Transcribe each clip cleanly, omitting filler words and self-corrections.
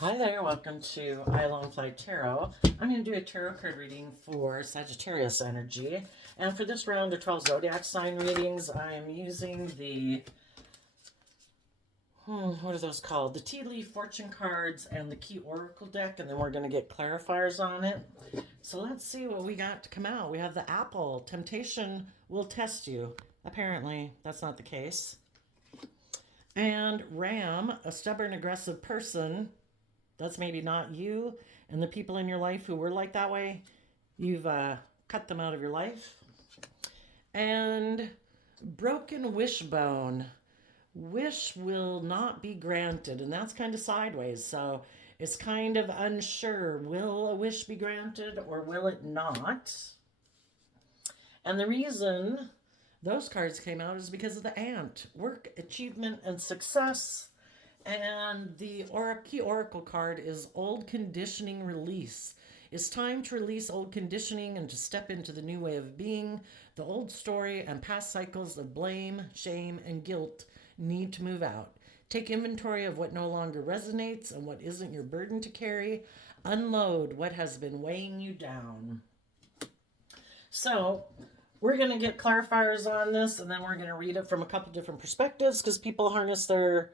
Hi there, welcome to I Long Fly Tarot. I'm going to do a tarot card reading for Sagittarius energy. And for this round of 12 zodiac sign readings, I'm using the, what are those called? The Tea Leaf Fortune cards and the Key Oracle deck, and then we're going to get clarifiers on it. So let's see what we got to come out. We have the Apple. Temptation will test you. Apparently, that's not the case. And Ram, a stubborn, aggressive person. That's maybe not you, and the people in your life who were like that way, you've cut them out of your life. And broken wishbone. Wish will not be granted, and that's kind of sideways. So it's kind of unsure. Will a wish be granted or will it not? And the reason those cards came out is because of the ant. Work, achievement, and success. And the key oracle card is old conditioning release. It's time to release old conditioning and to step into the new way of being. The old story and past cycles of blame, shame, and guilt need to move out. Take inventory of what no longer resonates and what isn't your burden to carry. Unload what has been weighing you down. So, we're going to get clarifiers on this, and then we're going to read it from a couple different perspectives because people harness their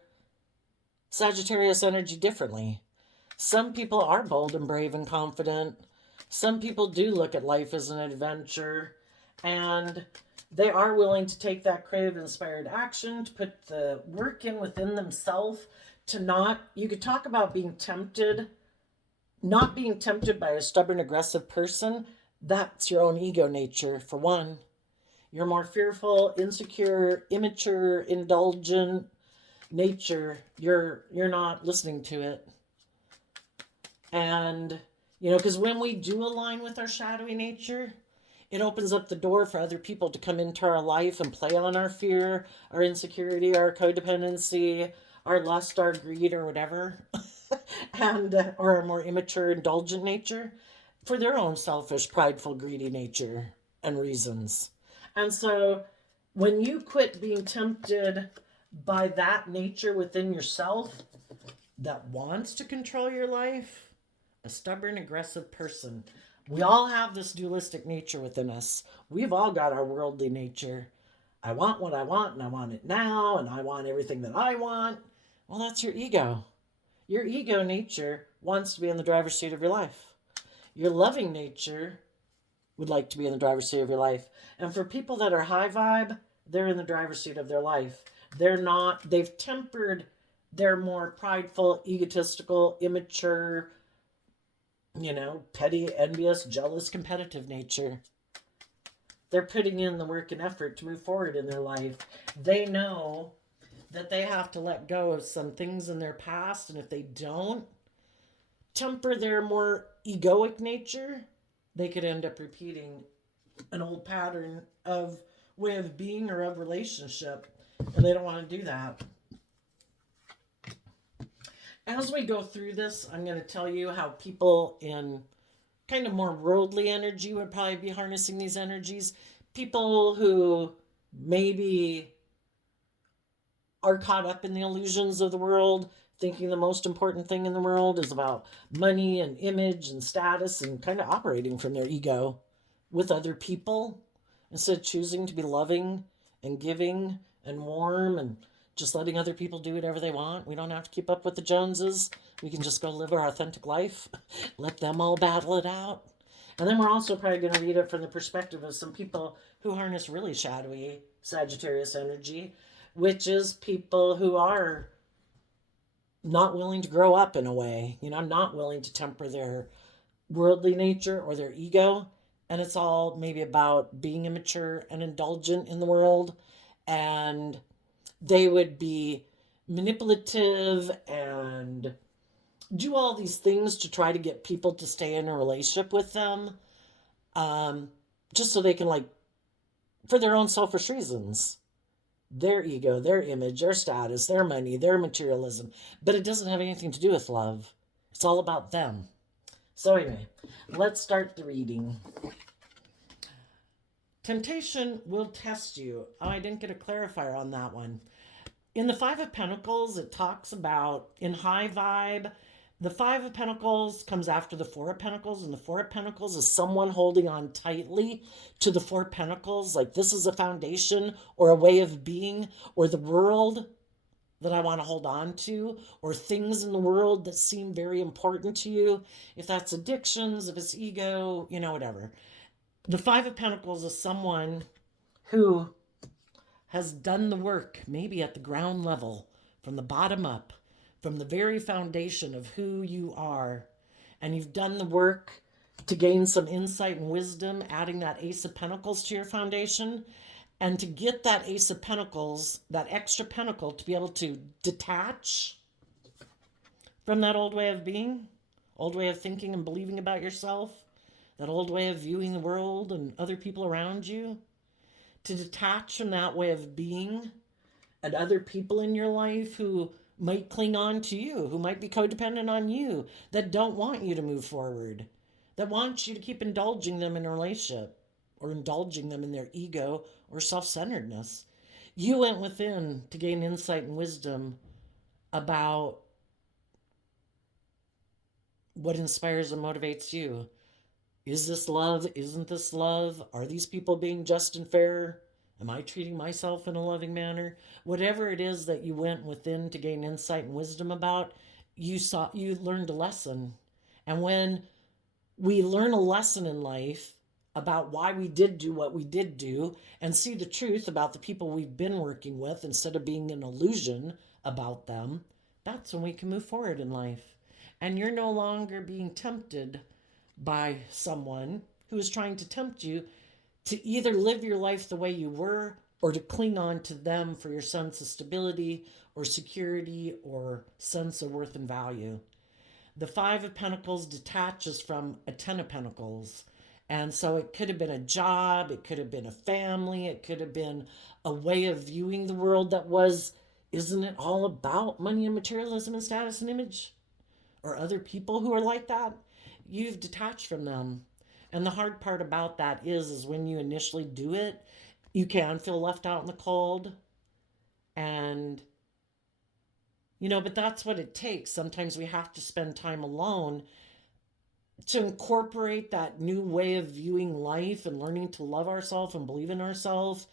Sagittarius energy differently. Some people are bold and brave and confident. Some people do look at life as an adventure, and they are willing to take that creative inspired action, to put the work in within themselves, to not, you could talk about being tempted, not being tempted by a stubborn, aggressive person. That's your own ego nature, for one. You're more fearful, insecure, immature, indulgent nature. You're not listening to it. And because when we do align with our shadowy nature, it opens up the door for other people to come into our life and play on our fear, our insecurity, our codependency, our lust, our greed, or whatever, and or our more immature, indulgent nature for their own selfish, prideful, greedy nature and reasons. And so when you quit being tempted by that nature within yourself that wants to control your life, a stubborn, aggressive person. We all have this dualistic nature within us. We've all got our worldly nature. I want what I want, and I want it now, and I want everything that I want. Well, that's your ego. Your ego nature wants to be in the driver's seat of your life. Your loving nature would like to be in the driver's seat of your life. And for people that are high vibe, they're in the driver's seat of their life. They're not, they've tempered their more prideful, egotistical, immature, petty, envious, jealous, competitive nature. They're putting in the work and effort to move forward in their life. They know that they have to let go of some things in their past, and if they don't temper their more egoic nature, they could end up repeating an old pattern of way of being or of relationship, and they don't want to do that. As we go through this, I'm going to tell you how people in kind of more worldly energy would probably be harnessing these energies. People who maybe are caught up in the illusions of the world, thinking the most important thing in the world is about money and image and status, and kind of operating from their ego with other people instead of choosing to be loving and giving and warm and just letting other people do whatever they want. We don't have to keep up with the Joneses. We can just go live our authentic life. Let them all battle it out. And then we're also probably going to read it from the perspective of some people who harness really shadowy Sagittarius energy, which is people who are not willing to grow up in a way, not willing to temper their worldly nature or their ego. And it's all maybe about being immature and indulgent in the world. And they would be manipulative and do all these things to try to get people to stay in a relationship with them, just so they can, for their own selfish reasons. Their ego, their image, their status, their money, their materialism. But it doesn't have anything to do with love. It's all about them. So anyway, let's start the reading. Temptation will test you. Oh, I didn't get a clarifier on that one. In the Five of Pentacles, it talks about, in high vibe, The Five of Pentacles comes after the Four of Pentacles, and the Four of Pentacles is someone holding on tightly to the Four of Pentacles, like this is a foundation or a way of being or the world that I want to hold on to, or things in the world that seem very important to you. If that's addictions, if it's ego, whatever. The Five of Pentacles is someone who has done the work, maybe at the ground level, from the bottom up, from the very foundation of who you are. And you've done the work to gain some insight and wisdom, adding that Ace of Pentacles to your foundation. And to get that Ace of Pentacles, that extra pentacle, to be able to detach from that old way of being, old way of thinking and believing about yourself, that old way of viewing the world and other people around you, to detach from that way of being and other people in your life who might cling on to you, who might be codependent on you, that don't want you to move forward, that want you to keep indulging them in a relationship or indulging them in their ego or self-centeredness. You went within to gain insight and wisdom about what inspires and motivates you. Is this love? Isn't this love? Are these people being just and fair? Am I treating myself in a loving manner? Whatever it is that you went within to gain insight and wisdom about, you learned a lesson. And when we learn a lesson in life about why we did do what we did do and see the truth about the people we've been working with instead of being an illusion about them, that's when we can move forward in life. And you're no longer being tempted by someone who is trying to tempt you to either live your life the way you were or to cling on to them for your sense of stability or security or sense of worth and value. The Five of Pentacles detaches from a Ten of Pentacles. And so it could have been a job, it could have been a family, it could have been a way of viewing the world that was, isn't it all about money and materialism and status and image? Or other people who are like that? You've detached from them. And the hard part about that is when you initially do it, you can feel left out in the cold. And, but that's what it takes. Sometimes we have to spend time alone to incorporate that new way of viewing life and learning to love ourselves and believe in ourselves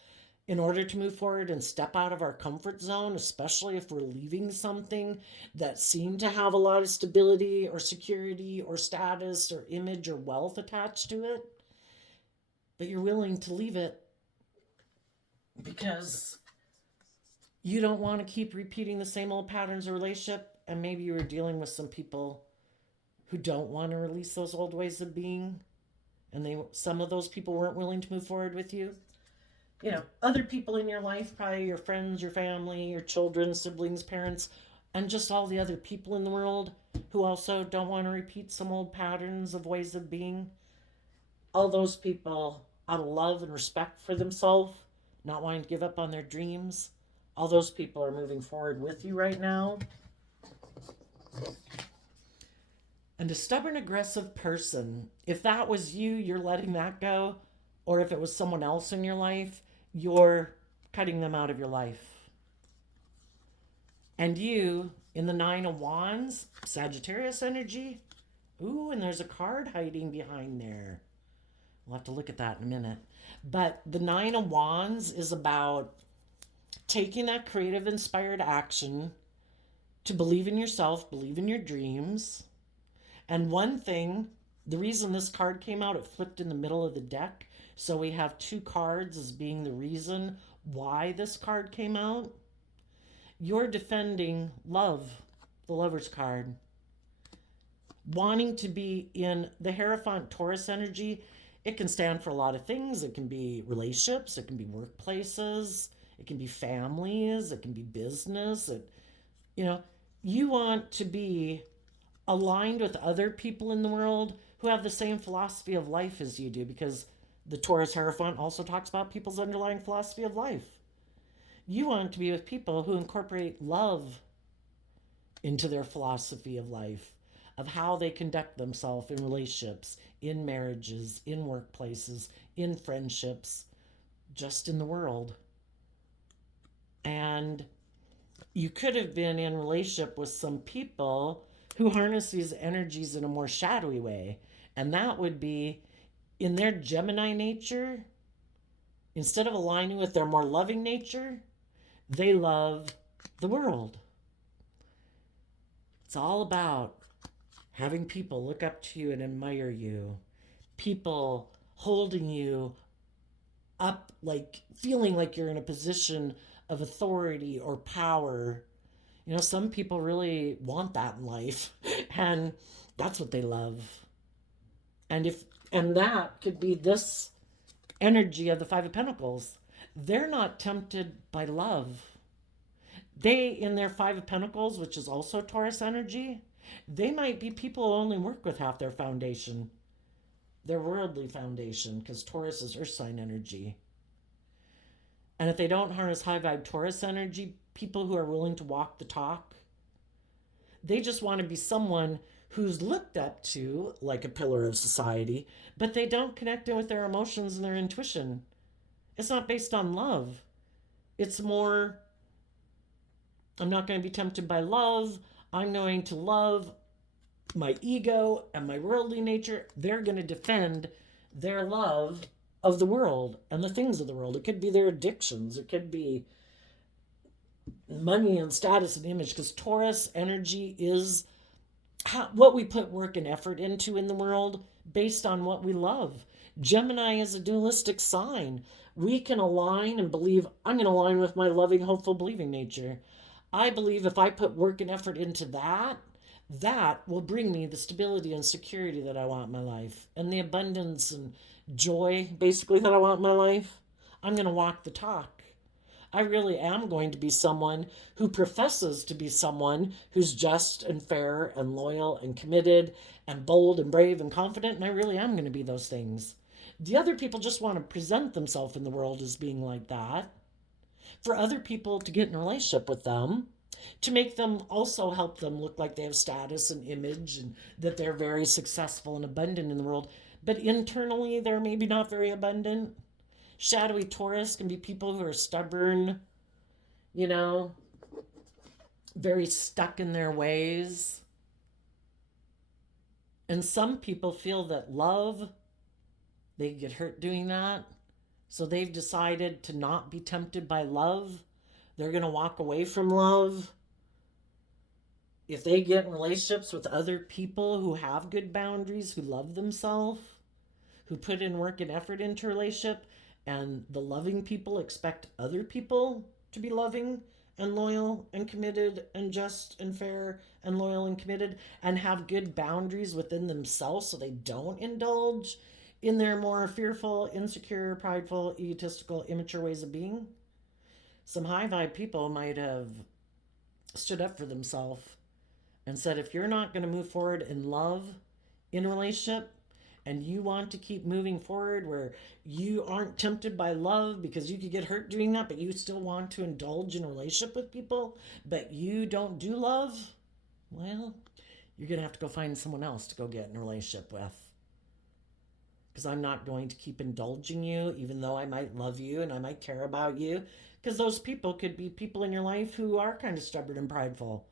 in order to move forward and step out of our comfort zone, especially if we're leaving something that seemed to have a lot of stability or security or status or image or wealth attached to it. But you're willing to leave it because you don't want to keep repeating the same old patterns of relationship. And maybe you were dealing with some people who don't want to release those old ways of being, and some of those people weren't willing to move forward with you. Other people in your life, probably your friends, your family, your children, siblings, parents, and just all the other people in the world who also don't want to repeat some old patterns of ways of being. All those people, out of love and respect for themselves, not wanting to give up on their dreams, all those people are moving forward with you right now. And a stubborn, aggressive person, if that was you, you're letting that go. Or if it was someone else in your life, you're cutting them out of your life. And you, in the Nine of Wands, Sagittarius energy, ooh, and there's a card hiding behind there. We'll have to look at that in a minute. But the Nine of Wands is about taking that creative, inspired action to believe in yourself, believe in your dreams. And one thing, the reason this card came out, it flipped in the middle of the deck. So we have two cards as being the reason why this card came out. You're defending love, the Lover's card. Wanting to be in the Hierophant Taurus energy, it can stand for a lot of things. It can be relationships, it can be workplaces, it can be families, it can be business. You want to be aligned with other people in the world who have the same philosophy of life as you do, because the Taurus Hierophant also talks about people's underlying philosophy of life. You want to be with people who incorporate love into their philosophy of life, of how they conduct themselves in relationships, in marriages, in workplaces, in friendships, just in the world. And you could have been in relationship with some people who harness these energies in a more shadowy way. And that would be in their Gemini nature, instead of aligning with their more loving nature, they love the world. It's all about having people look up to you and admire you, people holding you up, like feeling like you're in a position of authority or power. You know, some people really want that in life, and that's what they love. And if and that could be this energy of the Five of Pentacles. They're not tempted by love. They, in their Five of Pentacles, which is also Taurus energy, they might be people who only work with half their foundation, their worldly foundation, because Taurus is earth sign energy. And if they don't harness high vibe Taurus energy, people who are willing to walk the talk, they just want to be someone who's looked up to like a pillar of society, but they don't connect in with their emotions and their intuition. It's not based on love. It's more, I'm not going to be tempted by love. I'm going to love my ego and my worldly nature. They're going to defend their love of the world and the things of the world. It could be their addictions. It could be money and status and image, because Taurus energy is what we put work and effort into in the world based on what we love. Gemini is a dualistic sign. We can align and believe, I'm going to align with my loving, hopeful, believing nature. I believe if I put work and effort into that, that will bring me the stability and security that I want in my life, and the abundance and joy, basically, that I want in my life. I'm going to walk the talk. I really am going to be someone who professes to be someone who's just and fair and loyal and committed and bold and brave and confident, and I really am going to be those things. The other people just want to present themselves in the world as being like that, for other people to get in a relationship with them, to make them also help them look like they have status and image and that they're very successful and abundant in the world, but internally they're maybe not very abundant. Shadowy Taurus can be people who are stubborn, you know, very stuck in their ways. And some people feel that love, they get hurt doing that. So they've decided to not be tempted by love. They're going to walk away from love. If they get in relationships with other people who have good boundaries, who love themselves, who put in work and effort into a relationship, and the loving people expect other people to be loving and loyal and committed and just and fair and loyal and committed, and have good boundaries within themselves so they don't indulge in their more fearful, insecure, prideful, egotistical, immature ways of being. Some high vibe people might have stood up for themselves and said, if you're not going to move forward in love in a relationship, and you want to keep moving forward where you aren't tempted by love because you could get hurt doing that, but you still want to indulge in a relationship with people, but you don't do love, well, you're going to have to go find someone else to go get in a relationship with. Because I'm not going to keep indulging you, even though I might love you and I might care about you. Because those people could be people in your life who are kind of stubborn and prideful.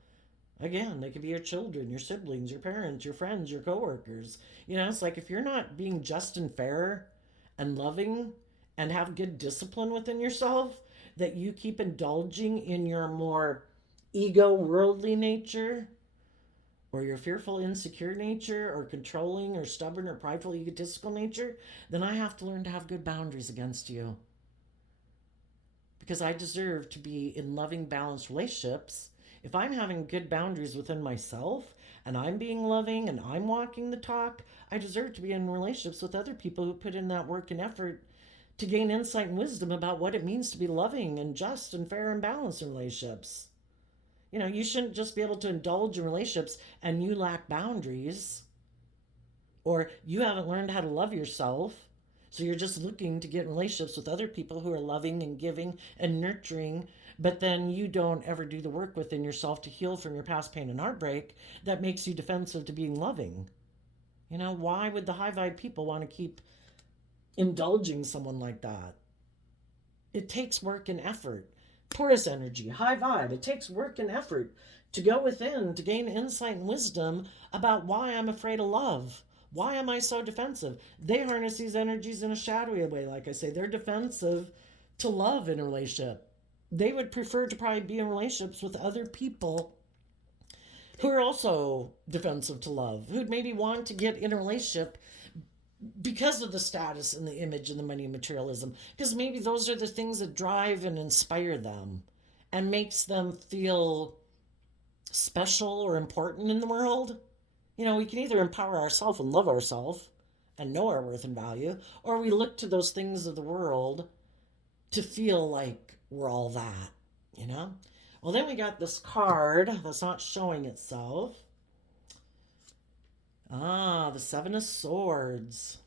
Again, they could be your children, your siblings, your parents, your friends, your coworkers. You know, it's like if you're not being just and fair and loving and have good discipline within yourself, that you keep indulging in your more ego, worldly nature, or your fearful, insecure nature, or controlling, or stubborn, or prideful, egotistical nature, then I have to learn to have good boundaries against you. Because I deserve to be in loving, balanced relationships. If I'm having good boundaries within myself, and I'm being loving, and I'm walking the talk, I deserve to be in relationships with other people who put in that work and effort to gain insight and wisdom about what it means to be loving and just and fair and balanced in relationships. You know, you shouldn't just be able to indulge in relationships and you lack boundaries, or you haven't learned how to love yourself, so you're just looking to get in relationships with other people who are loving and giving and nurturing, but then you don't ever do the work within yourself to heal from your past pain and heartbreak that makes you defensive to being loving. You know, why would the high vibe people want to keep indulging someone like that? It takes work and effort. Taurus energy, high vibe. It takes work and effort to go within to gain insight and wisdom about why I'm afraid of love. Why am I so defensive? They harness these energies in a shadowy way, like I say. They're defensive to love in a relationship. They would prefer to probably be in relationships with other people who are also defensive to love, who'd maybe want to get in a relationship because of the status and the image and the money and materialism, because maybe those are the things that drive and inspire them and makes them feel special or important in the world. You know, we can either empower ourselves and love ourselves and know our worth and value, or we look to those things of the world to feel like we're all that, you know? Well, then we got this card that's not showing itself. The Seven of Swords.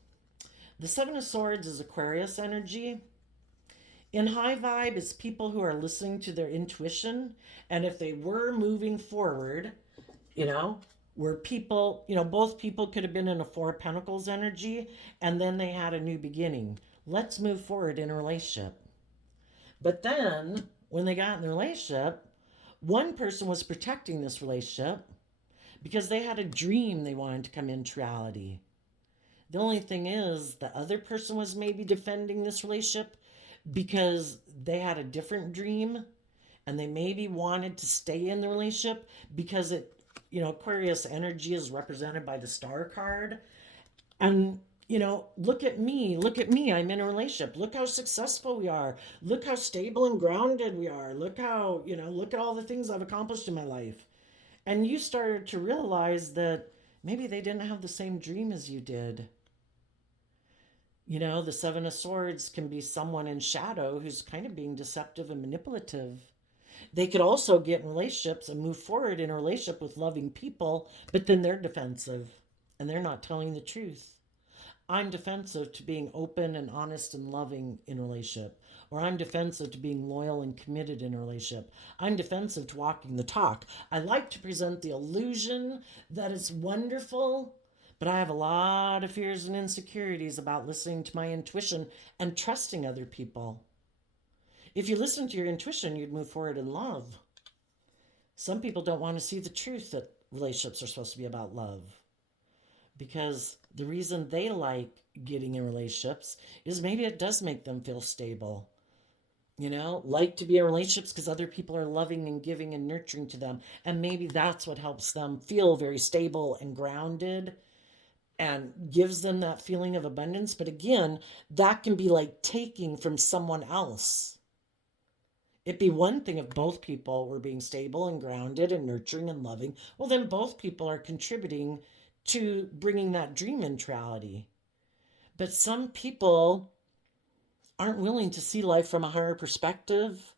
The Seven of Swords is Aquarius energy. In high vibe, it's people who are listening to their intuition. And if they were moving forward, you know, where people, you know, both people could have been in a Four of Pentacles energy and then they had a new beginning. Let's move forward in a relationship. But then when they got in the relationship, one person was protecting this relationship because they had a dream they wanted to come into reality. The only thing is, the other person was maybe defending this relationship because they had a different dream and they maybe wanted to stay in the relationship because it, you know, Aquarius energy is represented by the Star card. And, you know, look at me, I'm in a relationship. Look how successful we are. Look how stable and grounded we are. Look how, you know, look at all the things I've accomplished in my life. And you started to realize that maybe they didn't have the same dream as you did. You know, the Seven of Swords can be someone in shadow who's kind of being deceptive and manipulative. They could also get in relationships and move forward in a relationship with loving people, but then they're defensive and they're not telling the truth. I'm defensive to being open and honest and loving in a relationship. Or I'm defensive to being loyal and committed in a relationship. I'm defensive to walking the talk. I like to present the illusion that it's wonderful, but I have a lot of fears and insecurities about listening to my intuition and trusting other people. If you listen to your intuition, you'd move forward in love. Some people don't want to see the truth that relationships are supposed to be about love. Because the reason they like getting in relationships is maybe it does make them feel stable. You know, like to be in relationships because other people are loving and giving and nurturing to them. And maybe that's what helps them feel very stable and grounded and gives them that feeling of abundance. But again, that can be like taking from someone else. It'd be one thing if both people were being stable and grounded and nurturing and loving. Well, then both people are contributing to bringing that dream into reality. But some people aren't willing to see life from a higher perspective.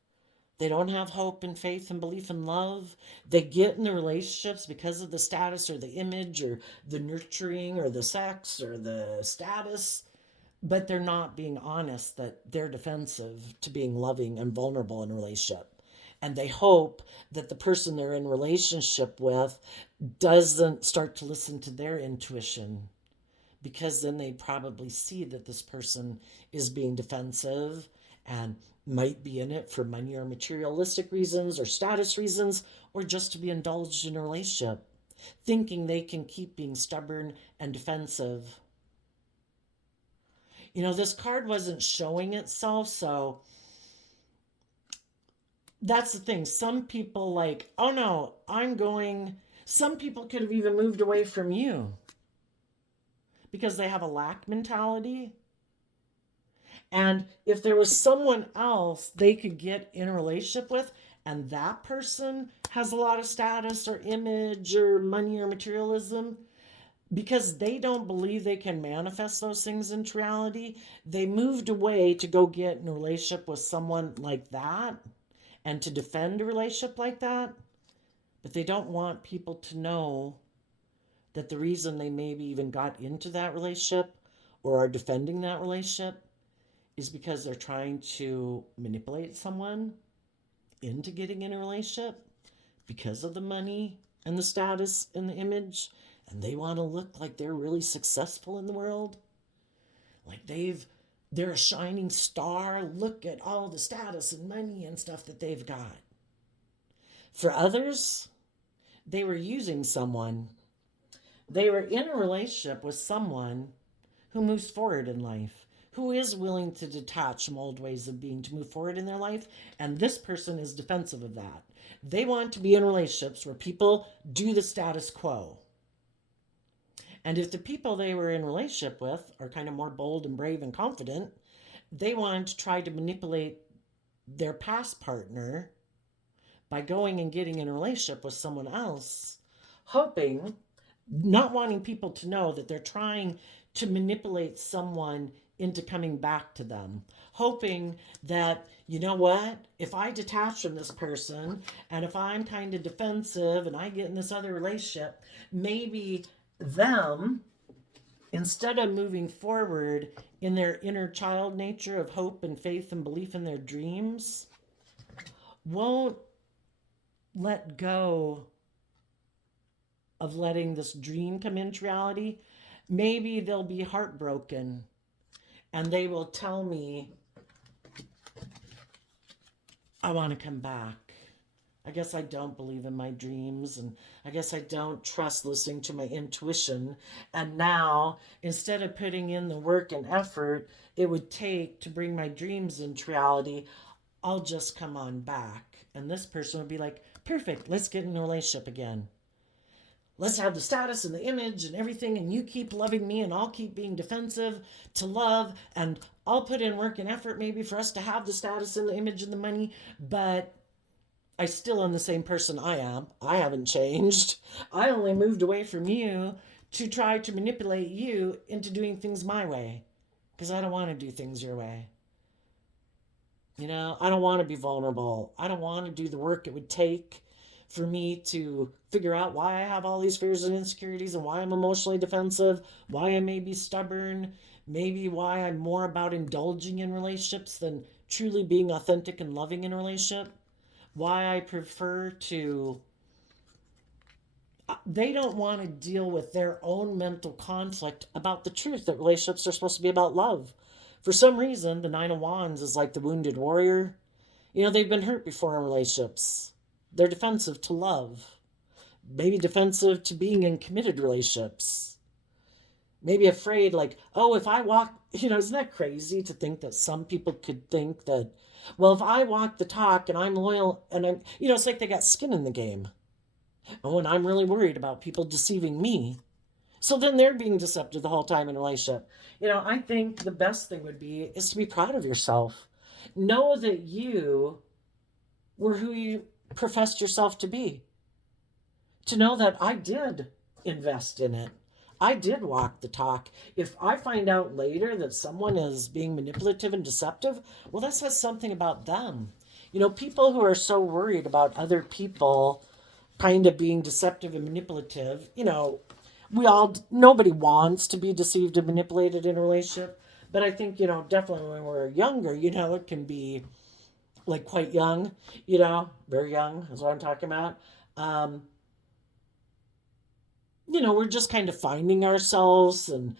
They don't have hope and faith and belief in love. They get in the relationships because of the status or the image or the nurturing or the sex or the status, but they're not being honest that they're defensive to being loving and vulnerable in a relationship. And they hope that the person they're in relationship with doesn't start to listen to their intuition, because then they probably see that this person is being defensive and might be in it for money or materialistic reasons or status reasons, or just to be indulged in a relationship, thinking they can keep being stubborn and defensive. You know, this card wasn't showing itself, so that's the thing. Some people like, oh no, some people could have even moved away from you because they have a lack mentality. And if there was someone else they could get in a relationship with, and that person has a lot of status or image or money or materialism, because they don't believe they can manifest those things into reality, they moved away to go get in a relationship with someone like that and to defend a relationship like that. But they don't want people to know that the reason they maybe even got into that relationship or are defending that relationship is because they're trying to manipulate someone into getting in a relationship because of the money and the status and the image, and they want to look like they're really successful in the world, like they've They're a shining star. Look at all the status and money and stuff that they've got. For others, they were using someone. They were in a relationship with someone who moves forward in life, who is willing to detach from old ways of being to move forward in their life. And this person is defensive of that. They want to be in relationships where people do the status quo. And if the people they were in relationship with are kind of more bold and brave and confident, they want to try to manipulate their past partner by going and getting in a relationship with someone else, hoping, not wanting people to know that they're trying to manipulate someone into coming back to them, hoping that, you know what, if I detach from this person and if I'm kind of defensive and I get in this other relationship, maybe them, instead of moving forward in their inner child nature of hope and faith and belief in their dreams, won't let go of letting this dream come into reality. Maybe they'll be heartbroken and they will tell me, I want to come back. I guess I don't believe in my dreams, and I guess I don't trust listening to my intuition. And now, instead of putting in the work and effort it would take to bring my dreams into reality, I'll just come on back. And this person would be like, perfect, let's get in a relationship again. Let's have the status and the image and everything, and you keep loving me and I'll keep being defensive to love, and I'll put in work and effort maybe for us to have the status and the image and the money, but I still am the same person I am. I haven't changed. I only moved away from you to try to manipulate you into doing things my way, because I don't want to do things your way. I don't want to be vulnerable. I don't want to do the work it would take for me to figure out why I have all these fears and insecurities and why I'm emotionally defensive, why I may be stubborn, maybe why I'm more about indulging in relationships than truly being authentic and loving in a relationship, why I prefer to. They don't want to deal with their own mental conflict about the truth that relationships are supposed to be about love. For some reason, the Nine of Wands is like the wounded warrior. They've been hurt before in relationships. They're defensive to love. Maybe defensive to being in committed relationships. Maybe afraid, like, oh, if I walk, isn't that crazy to think that some people could think that, well, if I walk the talk and I'm loyal and it's like they got skin in the game. Oh, and I'm really worried about people deceiving me. So then they're being deceptive the whole time in a relationship. I think the best thing would be is to be proud of yourself. Know that you were who you professed yourself to be. To know that I did invest in it. I did walk the talk. If I find out later that someone is being manipulative and deceptive, well, that says something about them. People who are so worried about other people kind of being deceptive and manipulative, nobody wants to be deceived and manipulated in a relationship. But I think, definitely when we're younger, it can be like quite young, very young is what I'm talking about. We're just kind of finding ourselves, and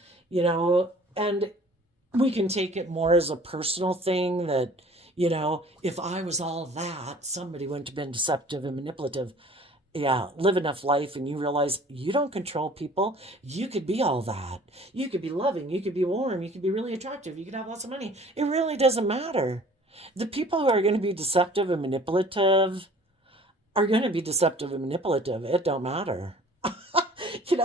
we can take it more as a personal thing that, if I was all that, somebody wouldn't have been deceptive and manipulative. Yeah, live enough life and you realize you don't control people. You could be all that. You could be loving. You could be warm. You could be really attractive. You could have lots of money. It really doesn't matter. The people who are going to be deceptive and manipulative are going to be deceptive and manipulative. It don't matter.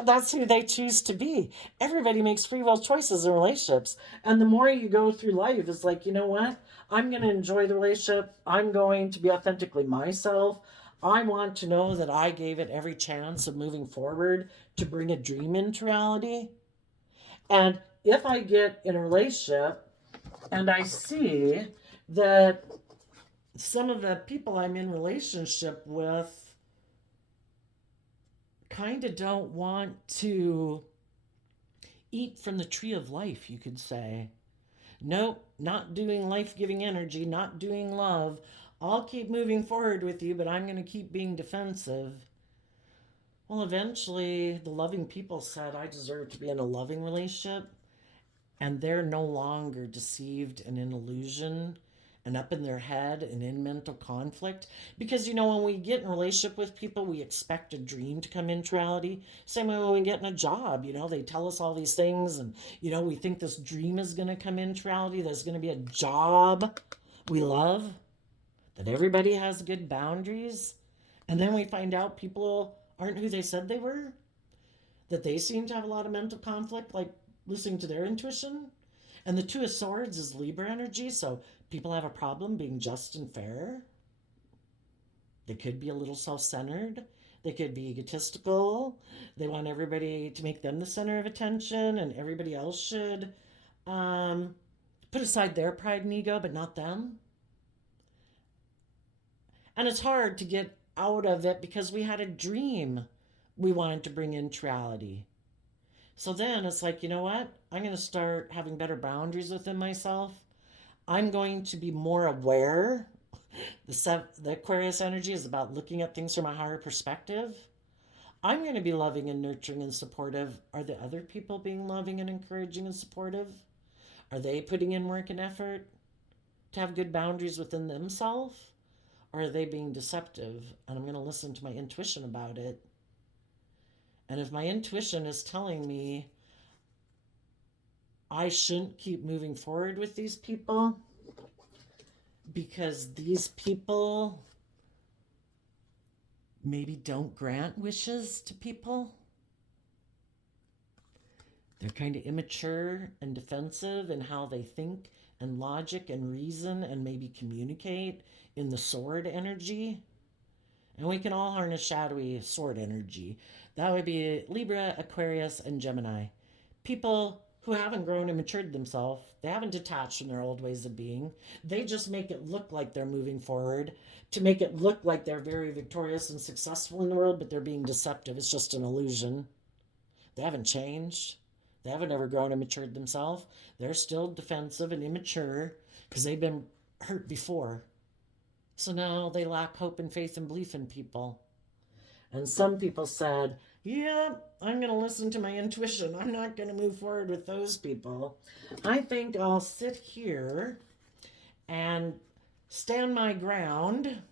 That's who they choose to be. Everybody makes free will choices in relationships. And the more you go through life, it's like, you know what? I'm going to enjoy the relationship. I'm going to be authentically myself. I want to know that I gave it every chance of moving forward to bring a dream into reality. And if I get in a relationship and I see that some of the people I'm in relationship with kind of don't want to eat from the tree of life, you could say. Nope, not doing life-giving energy, not doing love. I'll keep moving forward with you, but I'm going to keep being defensive. Well, eventually, the loving people said I deserve to be in a loving relationship. and they're no longer deceived and in illusion and up in their head and in mental conflict. Because, when we get in a relationship with people, we expect a dream to come into reality. Same way when we get in a job, they tell us all these things, and, we think this dream is going to come into reality. There's going to be a job we love, that everybody has good boundaries. And then we find out people aren't who they said they were, that they seem to have a lot of mental conflict, like listening to their intuition. And the Two of Swords is Libra energy, so people have a problem being just and fair. They could be a little self-centered. They could be egotistical. They want everybody to make them the center of attention, and everybody else should put aside their pride and ego, but not them. And it's hard to get out of it because we had a dream we wanted to bring into reality. So then it's like, you know what? I'm going to start having better boundaries within myself. I'm going to be more aware. The Aquarius energy is about looking at things from a higher perspective. I'm going to be loving and nurturing and supportive. Are the other people being loving and encouraging and supportive? Are they putting in work and effort to have good boundaries within themselves? Or are they being deceptive? And I'm going to listen to my intuition about it. And if my intuition is telling me I shouldn't keep moving forward with these people because these people maybe don't grant wishes to people, they're kind of immature and defensive in how they think and logic and reason and maybe communicate in the sword energy. And we can all harness shadowy sword energy. That would be Libra, Aquarius, and Gemini. People who haven't grown and matured themselves. They haven't detached from their old ways of being. They just make it look like they're moving forward, to make it look like they're very victorious and successful in the world, but they're being deceptive. It's just an illusion. They haven't changed. They haven't ever grown and matured themselves. They're still defensive and immature because they've been hurt before. So now they lack hope and faith and belief in people. And some people said, yeah, I'm going to listen to my intuition. I'm not going to move forward with those people. I think I'll sit here and stand my ground.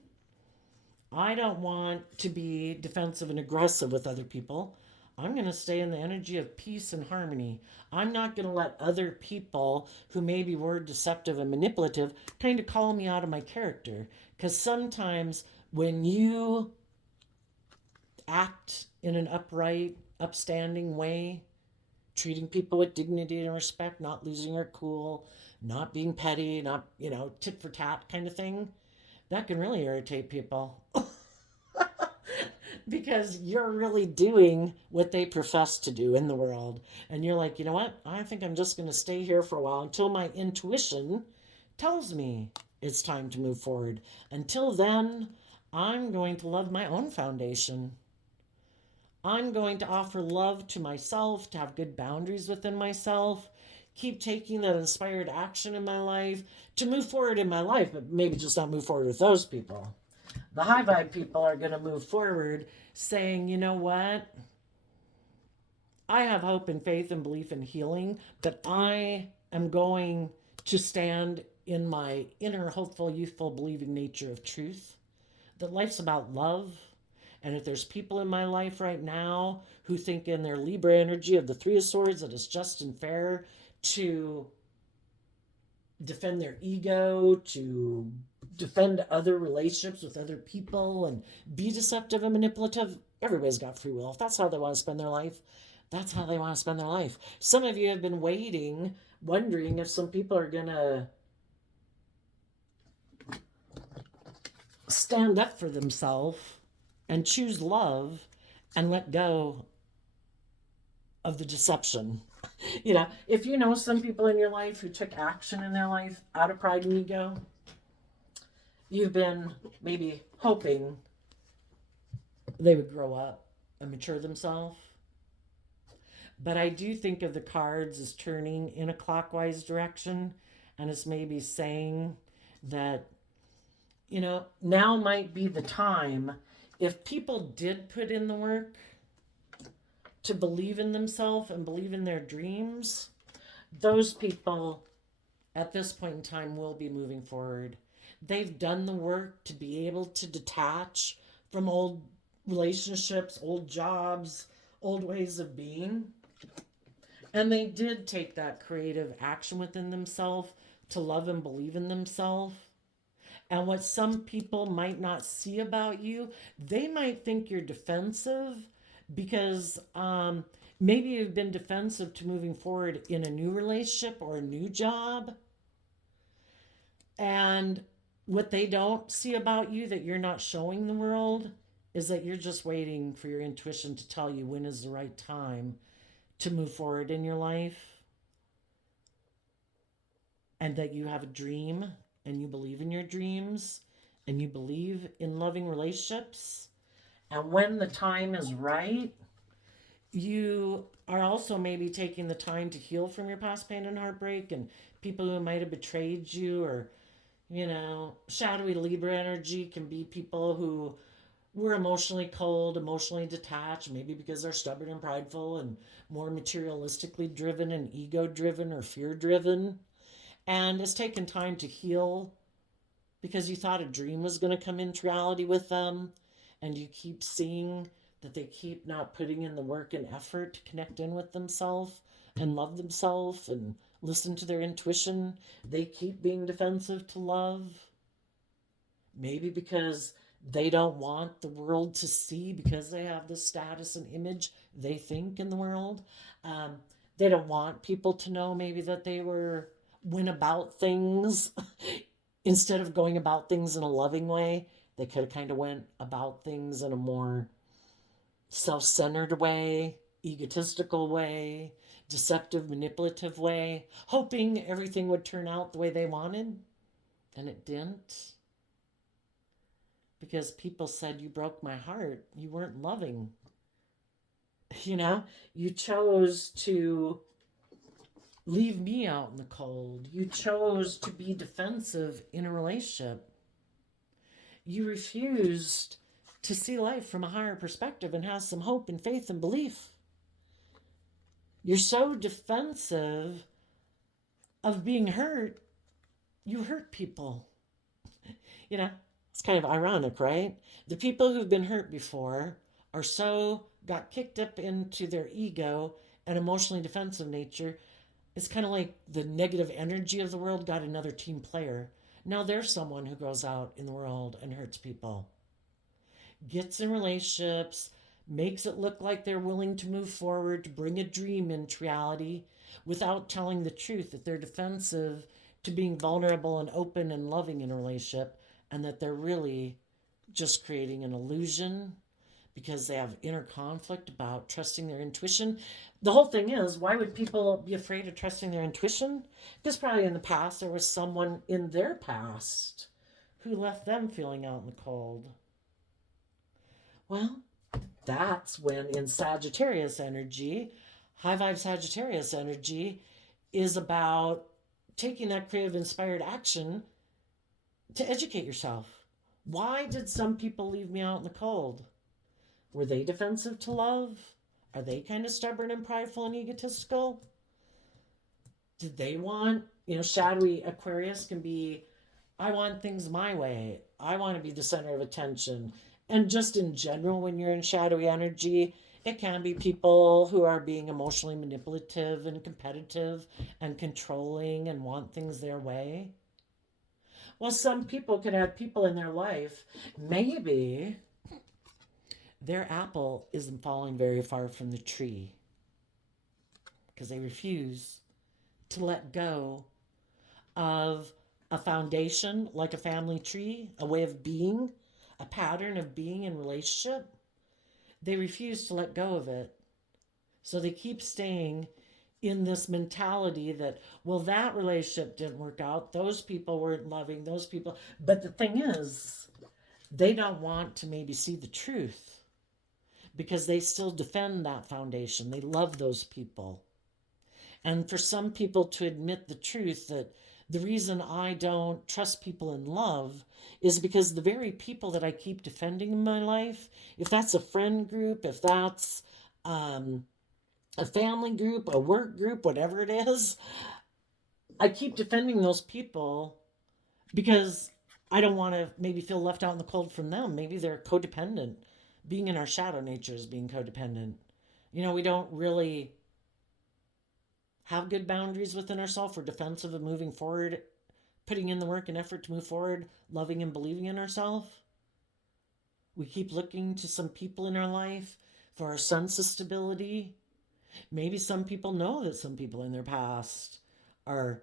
I don't want to be defensive and aggressive with other people. I'm going to stay in the energy of peace and harmony. I'm not going to let other people who maybe were deceptive and manipulative kind of call me out of my character. Because sometimes when you act in an upright, upstanding way, treating people with dignity and respect, not losing your cool, not being petty, not, tit for tat kind of thing, that can really irritate people. Because you're really doing what they profess to do in the world. And you're like, you know what? I think I'm just going to stay here for a while until my intuition tells me it's time to move forward. Until then, I'm going to love my own foundation. I'm going to offer love to myself, to have good boundaries within myself, keep taking that inspired action in my life, to move forward in my life, but maybe just not move forward with those people. The high vibe people are going to move forward saying, you know what? I have hope and faith and belief in healing, but I am going to stand in my inner hopeful, youthful, believing nature of truth. That life's about love. And if there's people in my life right now who think in their Libra energy of the Three of Swords that it's just and fair to defend their ego, to defend other relationships with other people and be deceptive and manipulative, everybody's got free will. If that's how they want to spend their life, that's how they want to spend their life. Some of you have been waiting, wondering if some people are going to stand up for themselves and choose love and let go of the deception. If you know some people in your life who took action in their life out of pride and ego, you've been maybe hoping they would grow up and mature themselves. But I do think of the cards as turning in a clockwise direction, and it's maybe saying that, now might be the time. If people did put in the work to believe in themselves and believe in their dreams, those people at this point in time will be moving forward. They've done the work to be able to detach from old relationships, old jobs, old ways of being. And they did take that creative action within themselves to love and believe in themselves. And what some people might not see about you, they might think you're defensive because maybe you've been defensive to moving forward in a new relationship or a new job. And what they don't see about you that you're not showing the world is that you're just waiting for your intuition to tell you when is the right time to move forward in your life, and that you have a dream and you believe in your dreams and you believe in loving relationships. And when the time is right, you are also maybe taking the time to heal from your past pain and heartbreak and people who might have betrayed you, or shadowy Libra energy can be people who were emotionally cold, emotionally detached, maybe because they're stubborn and prideful and more materialistically driven and ego driven or fear driven. And it's taken time to heal because you thought a dream was going to come into reality with them, and you keep seeing that they keep not putting in the work and effort to connect in with themselves and love themselves and listen to their intuition. They keep being defensive to love. Maybe because they don't want the world to see, because they have the status and image they think in the world. They don't want people to know maybe that they went about things instead of going about things in a loving way. They could have kind of went about things in a more self-centered way, egotistical way, deceptive, manipulative way, hoping everything would turn out the way they wanted, and it didn't. Because people said, you broke my heart. You weren't loving. You chose to leave me out in the cold. You chose to be defensive in a relationship. You refused to see life from a higher perspective and have some hope and faith and belief. You're so defensive of being hurt, you hurt people. It's kind of ironic, right? The people who've been hurt before got kicked up into their ego and emotionally defensive nature. It's kind of like the negative energy of the world got another team player. Now there's someone who goes out in the world and hurts people, gets in relationships, makes it look like they're willing to move forward to bring a dream into reality without telling the truth, that they're defensive to being vulnerable and open and loving in a relationship, and that they're really just creating an illusion because they have inner conflict about trusting their intuition. The whole thing is, why would people be afraid of trusting their intuition? Because probably in the past there was someone in their past who left them feeling out in the cold. Well, that's when in Sagittarius energy, high vibe Sagittarius energy is about taking that creative inspired action to educate yourself. Why did some people leave me out in the cold? Were they defensive to love? Are they kind of stubborn and prideful and egotistical? Did they want, shadowy Aquarius can be, I want things my way. I want to be the center of attention. And just in general, when you're in shadowy energy, it can be people who are being emotionally manipulative and competitive and controlling and want things their way. Well, some people could have people in their life, maybe their apple isn't falling very far from the tree because they refuse to let go of a foundation like a family tree, a way of being, a pattern of being in relationship. They refuse to let go of it. So they keep staying in this mentality that, well, that relationship didn't work out. Those people weren't loving, those people. But the thing is, they don't want to maybe see the truth because they still defend that foundation. They love those people. And for some people to admit the truth that the reason I don't trust people in love is because the very people that I keep defending in my life, if that's a friend group, if that's a family group, a work group, whatever it is. I keep defending those people because I don't want to maybe feel left out in the cold from them. Maybe they're codependent. Being in our shadow nature is being codependent. We don't really have good boundaries within ourselves. We're defensive of moving forward, putting in the work and effort to move forward, loving and believing in ourselves. We keep looking to some people in our life for our sense of stability. Maybe some people know that some people in their past are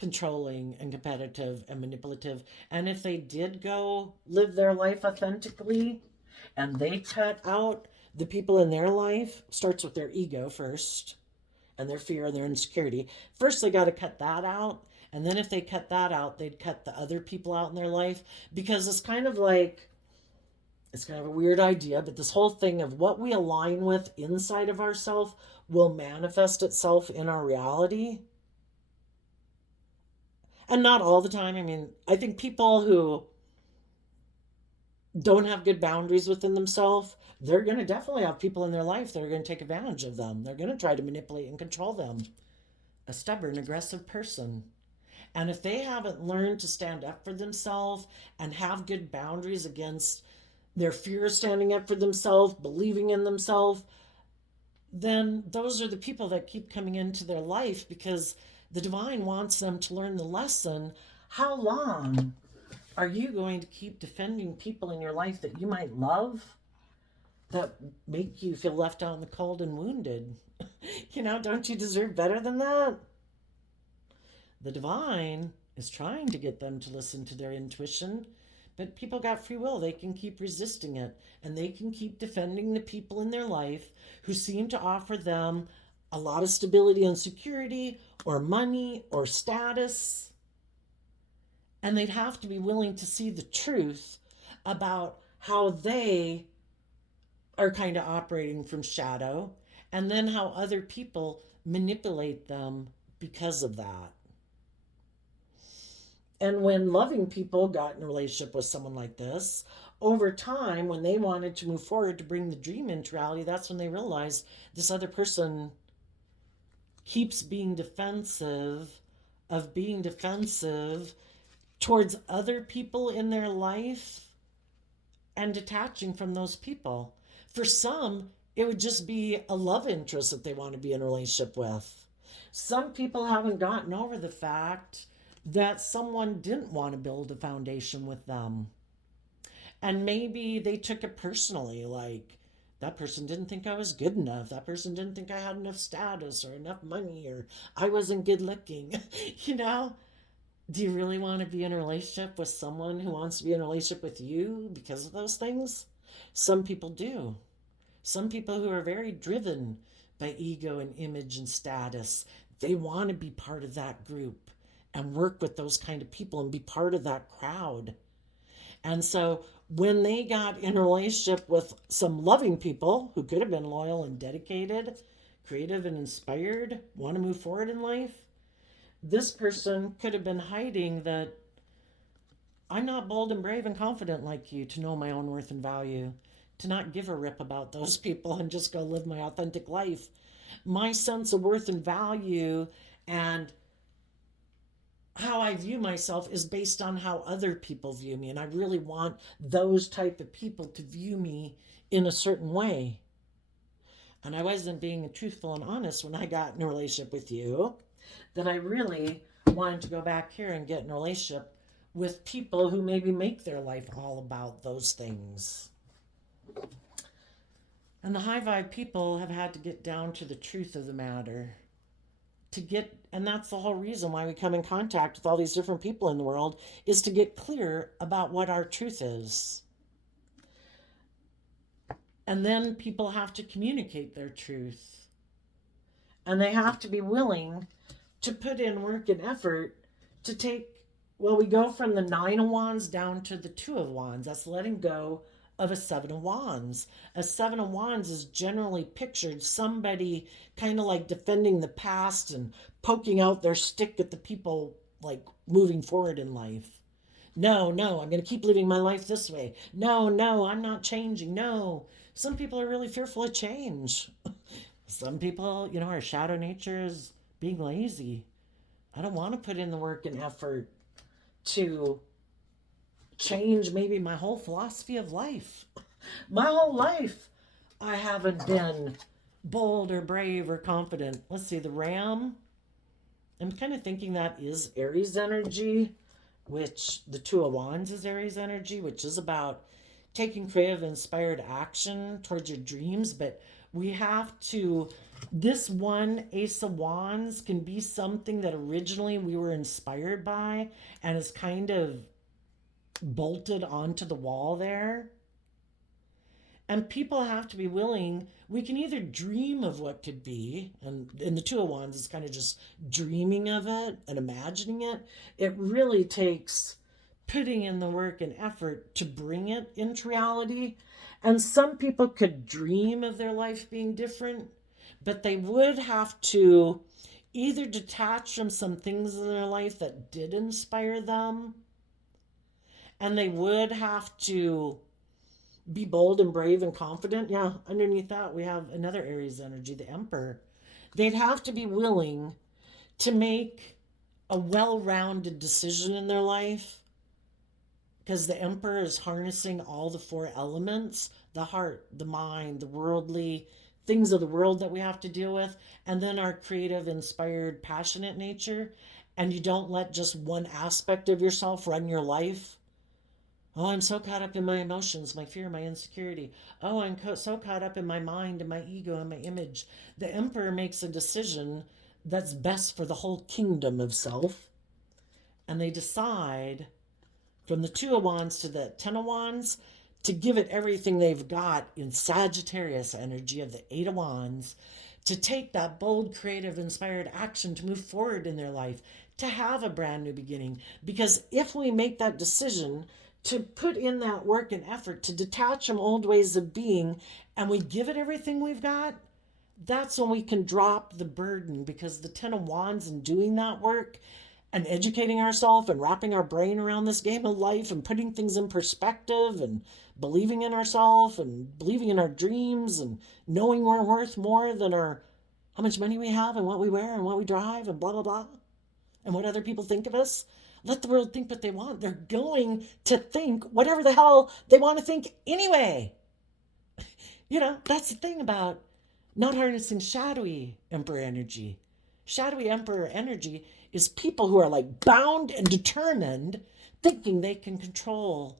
controlling and competitive and manipulative. And if they did go live their life authentically and they cut out the people in their life, starts with their ego first and their fear and their insecurity. First, they got to cut that out. And then if they cut that out, they'd cut the other people out in their life, because it's kind of a weird idea, but this whole thing of what we align with inside of ourselves will manifest itself in our reality. And not all the time. I think people who don't have good boundaries within themselves, they're going to definitely have people in their life that are going to take advantage of them. They're going to try to manipulate and control them. A stubborn, aggressive person. And if they haven't learned to stand up for themselves and have good boundaries against their fear of standing up for themselves, believing in themselves, then those are the people that keep coming into their life, because the divine wants them to learn the lesson. How long are you going to keep defending people in your life that you might love that make you feel left out in the cold and wounded? Don't you deserve better than that? The divine is trying to get them to listen to their intuition, but people got free will. They can keep resisting it, and they can keep defending the people in their life who seem to offer them a lot of stability and security, or money, or status. And they'd have to be willing to see the truth about how they are kind of operating from shadow, and then how other people manipulate them because of that. And when loving people got in a relationship with someone like this, over time, when they wanted to move forward to bring the dream into reality, that's when they realized this other person keeps being defensive towards other people in their life and detaching from those people. For some, it would just be a love interest that they want to be in a relationship with. Some people haven't gotten over the fact that someone didn't want to build a foundation with them. And maybe they took it personally, like, that person didn't think I was good enough. That person didn't think I had enough status or enough money, or I wasn't good looking. Do you really want to be in a relationship with someone who wants to be in a relationship with you because of those things? Some people do. Some people who are very driven by ego and image and status, they want to be part of that group and work with those kind of people and be part of that crowd. And so when they got in a relationship with some loving people who could have been loyal and dedicated, creative and inspired, want to move forward in life, this person could have been hiding that I'm not bold and brave and confident like you to know my own worth and value, to not give a rip about those people and just go live my authentic life. My sense of worth and value and how I view myself is based on how other people view me. And I really want those type of people to view me in a certain way. And I wasn't being truthful and honest when I got in a relationship with you, that I really wanted to go back here and get in a relationship with people who maybe make their life all about those things. And the high vibe people have had to get down to the truth of the matter. And that's the whole reason why we come in contact with all these different people in the world, is to get clear about what our truth is. And then people have to communicate their truth. And they have to be willing to put in work and effort to we go from the 9 of Wands down to the 2 of Wands. That's letting go of a 7 of Wands. A 7 of Wands is generally pictured somebody kind of like defending the past and poking out their stick at the people, like moving forward in life. No, I'm going to keep living my life this way. No, I'm not changing. No. Some people are really fearful of change. Some people, our shadow nature is being lazy. I don't want to put in the work and effort to change maybe my whole philosophy of life. My whole life, I haven't been bold or brave or confident. Let's see, the ram, I'm kind of thinking that is Aries energy, which the Two of Wands is Aries energy, which is about taking creative, inspired action towards your dreams. But we have to, this one Ace of Wands can be something that originally we were inspired by and is kind of bolted onto the wall there. And people have to be willing. We can either dream of what could be, and in the Two of Wands is kind of just dreaming of it and imagining it. It really takes putting in the work and effort to bring it into reality. And some people could dream of their life being different, but they would have to either detach from some things in their life that did inspire them, and they would have to be bold and brave and confident. Yeah, underneath that, we have another Aries energy, the Emperor. They'd have to be willing to make a well rounded decision in their life, because the Emperor is harnessing all the four elements: the heart, the mind, the worldly things of the world that we have to deal with, and then our creative, inspired, passionate nature. And you don't let just one aspect of yourself run your life. Oh, I'm so caught up in my emotions, my fear, my insecurity. Oh, I'm so caught up in my mind and my ego and my image. The Emperor makes a decision that's best for the whole kingdom of self. And they decide from the Two of Wands to the Ten of Wands to give it everything they've got in Sagittarius energy of the Eight of Wands, to take that bold, creative, inspired action to move forward in their life, to have a brand new beginning. Because if we make that decision to put in that work and effort to detach from old ways of being, and we give it everything we've got, that's when we can drop the burden. Because the Ten of Wands, in doing that work and educating ourselves and wrapping our brain around this game of life and putting things in perspective and believing in ourselves and believing in our dreams and knowing we're worth more than our how much money we have and what we wear and what we drive and blah blah blah and what other people think of us. Let the world think what they want. They're going to think whatever the hell they want to think anyway. That's the thing about not harnessing shadowy Emperor energy. Shadowy Emperor energy is people who are like bound and determined, thinking they can control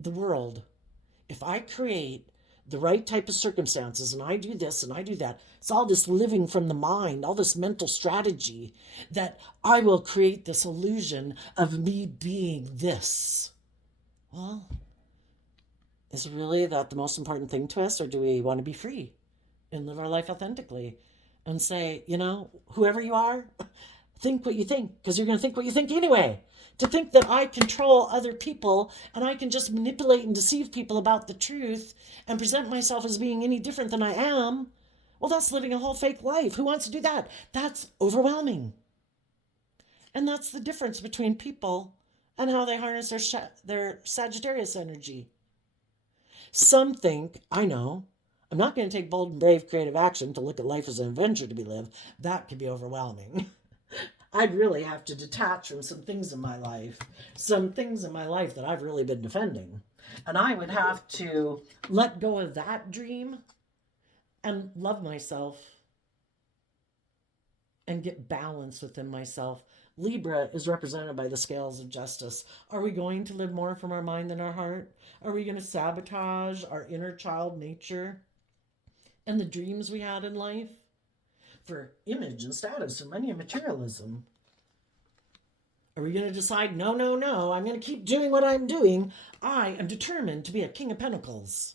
the world. If I create the right type of circumstances and I do this and I do that, it's all this living from the mind, all this mental strategy, that I will create this illusion of me being this. Well, is really that the most important thing to us, or do we want to be free and live our life authentically and say, whoever you are, think what you think, because you're going to think what you think anyway. To think that I control other people and I can just manipulate and deceive people about the truth and present myself as being any different than I am, well, that's living a whole fake life. Who wants to do that? That's overwhelming. And that's the difference between people and how they harness their Sagittarius energy. Some think, I know, I'm not going to take bold and brave creative action to look at life as an adventure to be lived. That could be overwhelming. I'd really have to detach from some things in my life that I've really been defending. And I would have to let go of that dream and love myself and get balance within myself. Libra is represented by the scales of justice. Are we going to live more from our mind than our heart? Are we going to sabotage our inner child nature and the dreams we had in life for image and status and money and materialism? Are we going to decide, no, I'm going to keep doing what I'm doing. I am determined to be a King of Pentacles.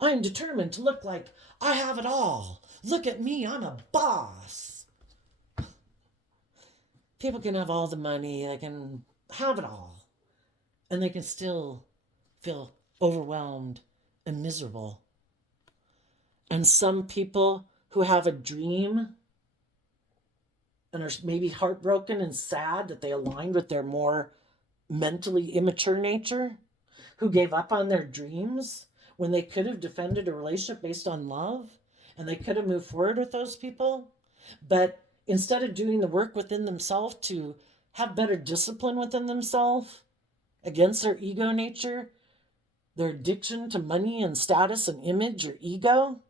I am determined to look like I have it all. Look at me, I'm a boss. People can have all the money, they can have it all, and they can still feel overwhelmed and miserable. And some people who have a dream and are maybe heartbroken and sad that they aligned with their more mentally immature nature, who gave up on their dreams when they could have defended a relationship based on love And they could have moved forward with those people. But instead of doing the work within themselves to have better discipline within themselves against their ego nature, their addiction to money and status and image or ego,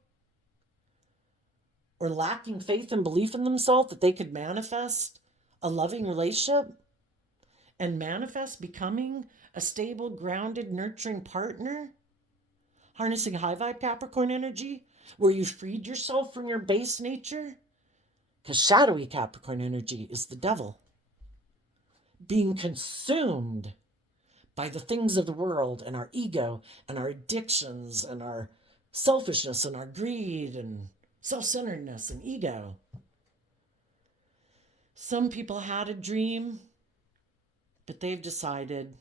or lacking faith and belief in themselves that they could manifest a loving relationship and manifest becoming a stable, grounded, nurturing partner, harnessing high vibe Capricorn energy, where you freed yourself from your base nature. Because shadowy Capricorn energy is the devil, being consumed by the things of the world and our ego and our addictions and our selfishness and our greed and self-centeredness and ego. Some people had a dream, but they've decided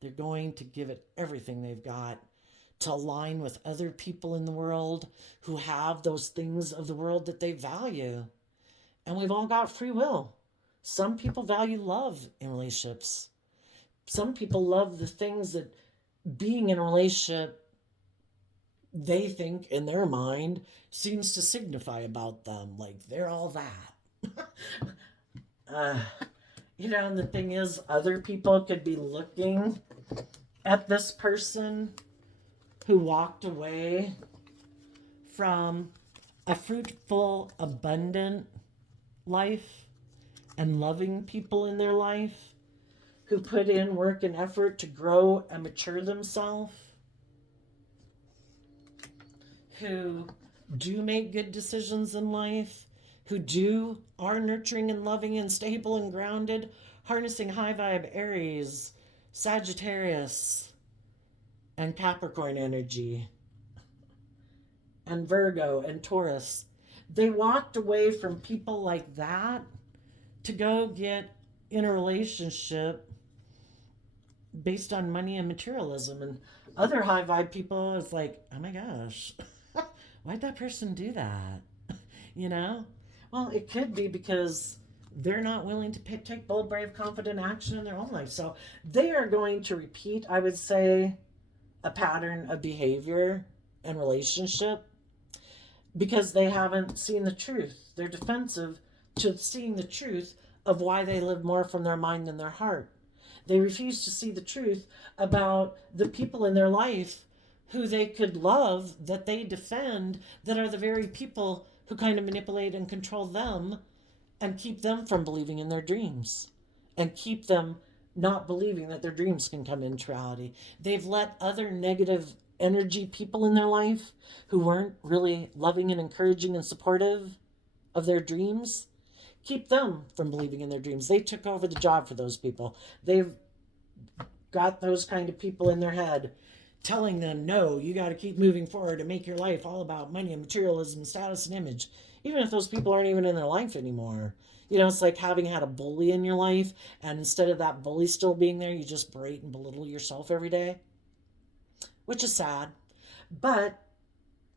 they're going to give it everything they've got to align with other people in the world who have those things of the world that they value. And we've all got free will. Some people value love in relationships. Some people love the things that being in a relationship, they think in their mind, seems to signify about them. Like they're all that. And the thing is, other people could be looking at this person who walked away from a fruitful, abundant life and loving people in their life who put in work and effort to grow and mature themselves, who do make good decisions in life, who are nurturing and loving and stable and grounded, harnessing high vibe Aries, Sagittarius, and Capricorn energy, and Virgo and Taurus. They walked away from people like that to go get in a relationship based on money and materialism. And other high vibe people is like, oh my gosh, why'd that person do that? Well, it could be because they're not willing to take bold, brave, confident action in their own life. So they are going to repeat, I would say, a pattern of behavior and relationship because they haven't seen the truth. They're defensive to seeing the truth of why they live more from their mind than their heart. They refuse to see the truth about the people in their life who they could love, that they defend, that are the very people who kind of manipulate and control them and keep them from believing in their dreams and keep them not believing that their dreams can come into reality. They've let other negative energy people in their life who weren't really loving and encouraging and supportive of their dreams keep them from believing in their dreams. They took over the job for those people. They've got those kind of people in their head telling them, no, you got to keep moving forward and make your life all about money and materialism, status and image, even if those people aren't even in their life anymore. It's like having had a bully in your life, and instead of that bully still being there, you just berate and belittle yourself every day, which is sad. But,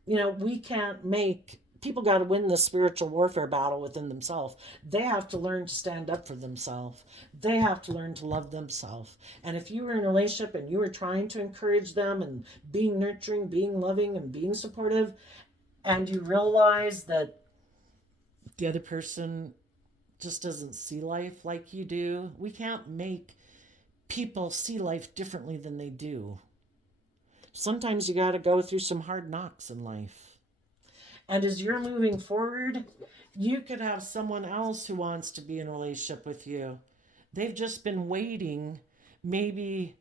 we can't make people got to win this spiritual warfare battle within themselves. They have to learn to stand up for themselves. They have to learn to love themselves. And if you were in a relationship and you were trying to encourage them and being nurturing, being loving, and being supportive, and you realize that the other person just doesn't see life like you do, we can't make people see life differently than they do. Sometimes you got to go through some hard knocks in life. And as you're moving forward, you could have someone else who wants to be in a relationship with you. They've just been waiting maybe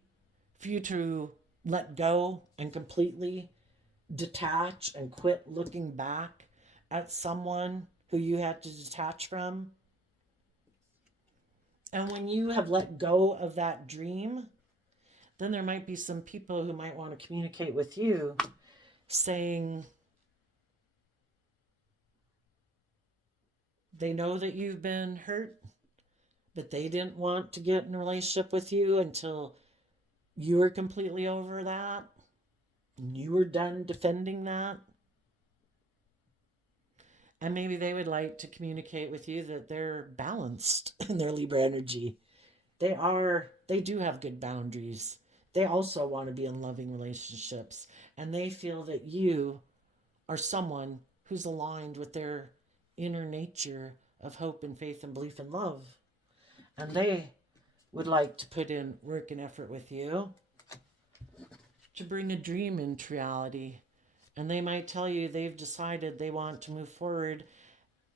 for you to let go and completely detach and quit looking back at someone who you had to detach from. And when you have let go of that dream, then there might be some people who might want to communicate with you saying, they know that you've been hurt, but they didn't want to get in a relationship with you until you were completely over that and you were done defending that. And maybe they would like to communicate with you that they're balanced in their Libra energy. They do have good boundaries. They also want to be in loving relationships. And they feel that you are someone who's aligned with their inner nature of hope and faith and belief and love. And they would like to put in work and effort with you to bring a dream into reality. And they might tell you they've decided they want to move forward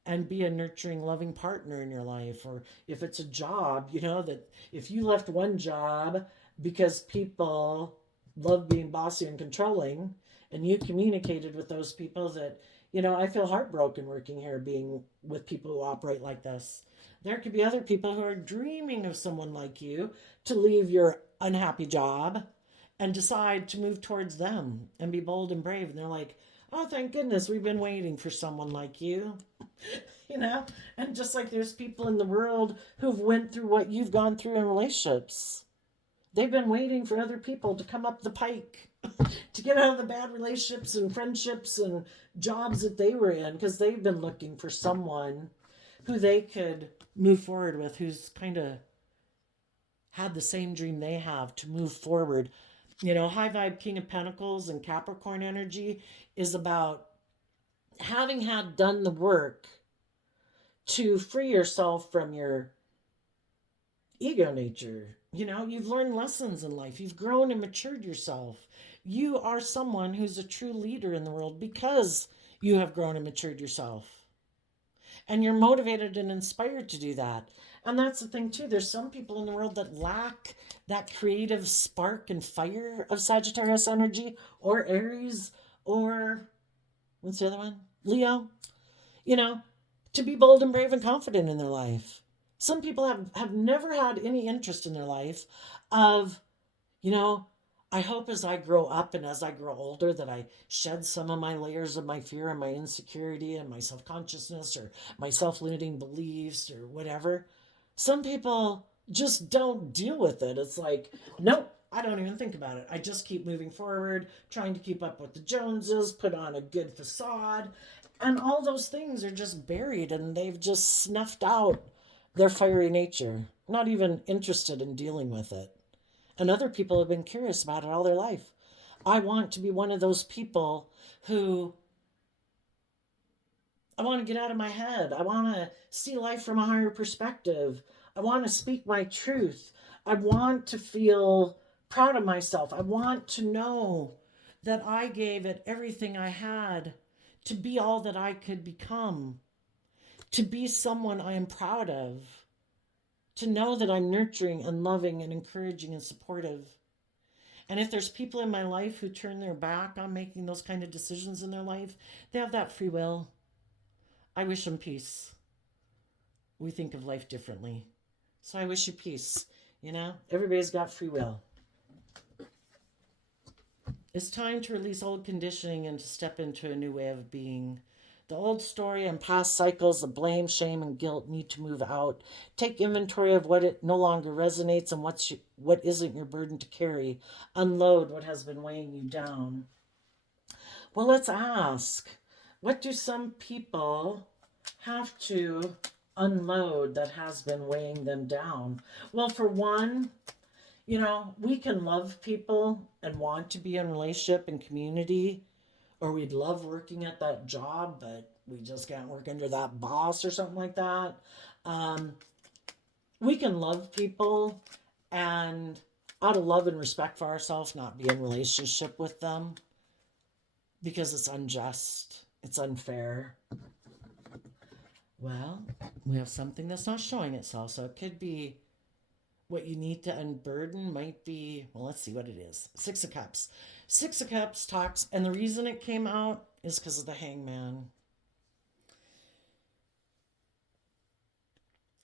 and be a nurturing, loving partner in your life. Or if it's a job, that if you left one job because people love being bossy and controlling, and you communicated with those people that, I feel heartbroken working here being with people who operate like this. There could be other people who are dreaming of someone like you to leave your unhappy job and decide to move towards them and be bold and brave. And they're like, oh, thank goodness, we've been waiting for someone like you. And just like there's people in the world who've went through what you've gone through in relationships. They've been waiting for other people to come up the pike to get out of the bad relationships and friendships and jobs that they were in, because they've been looking for someone who they could move forward with, who's kind of had the same dream they have to move forward. High vibe King of Pentacles and Capricorn energy is about having had done the work to free yourself from your ego nature. You've learned lessons in life. You've grown and matured yourself. You are someone who's a true leader in the world because you have grown and matured yourself. And you're motivated and inspired to do that. And that's the thing too. There's some people in the world that lack that creative spark and fire of Sagittarius energy or Aries or what's the other one? Leo. To be bold and brave and confident in their life. Some people have never had any interest in their life of, I hope as I grow up and as I grow older that I shed some of my layers of my fear and my insecurity and my self-consciousness or my self-limiting beliefs or whatever. Some people just don't deal with it. It's like, nope, I don't even think about it. I just keep moving forward, trying to keep up with the Joneses, put on a good facade. And all those things are just buried and they've just snuffed out their fiery nature, not even interested in dealing with it. And other people have been curious about it all their life. I want to be one of those people who I want to get out of my head. I want to see life from a higher perspective. I want to speak my truth. I want to feel proud of myself. I want to know that I gave it everything I had to be all that I could become, to be someone I am proud of, to know that I'm nurturing and loving and encouraging and supportive. And if there's people in my life who turn their back on making those kind of decisions in their life, they have that free will. I wish them peace. We think of life differently. So I wish you peace. Everybody's got free will. It's time to release old conditioning and to step into a new way of being. The old story and past cycles of blame, shame, and guilt need to move out. Take inventory of what it no longer resonates and what isn't your burden to carry. Unload what has been weighing you down. Well, let's ask, what do some people have to unload that has been weighing them down? Well, for one, we can love people and want to be in relationship and community, or we'd love working at that job, but we just can't work under that boss or something like that. We can love people and out of love and respect for ourselves, not be in relationship with them because it's unjust, it's unfair. Well, we have something that's not showing itself, so it could be what you need to unburden might be, well, let's see what it is. 6 of Cups. 6 of Cups talks, and the reason it came out is because of the Hangman.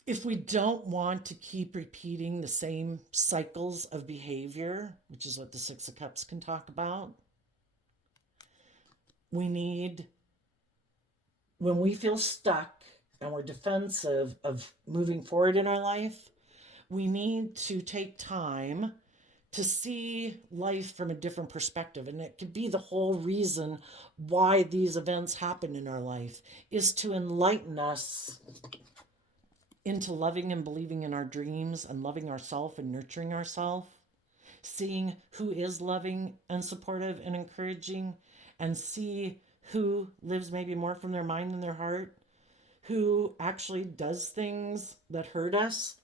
If we don't want to keep repeating the same cycles of behavior, which is what the 6 of Cups can talk about, we need, when we feel stuck and we're defensive of moving forward in our life, we need to take time to see life from a different perspective. And it could be the whole reason why these events happen in our life is to enlighten us into loving and believing in our dreams and loving ourselves and nurturing ourselves, seeing who is loving and supportive and encouraging, and see who lives maybe more from their mind than their heart, who actually does things that hurt us.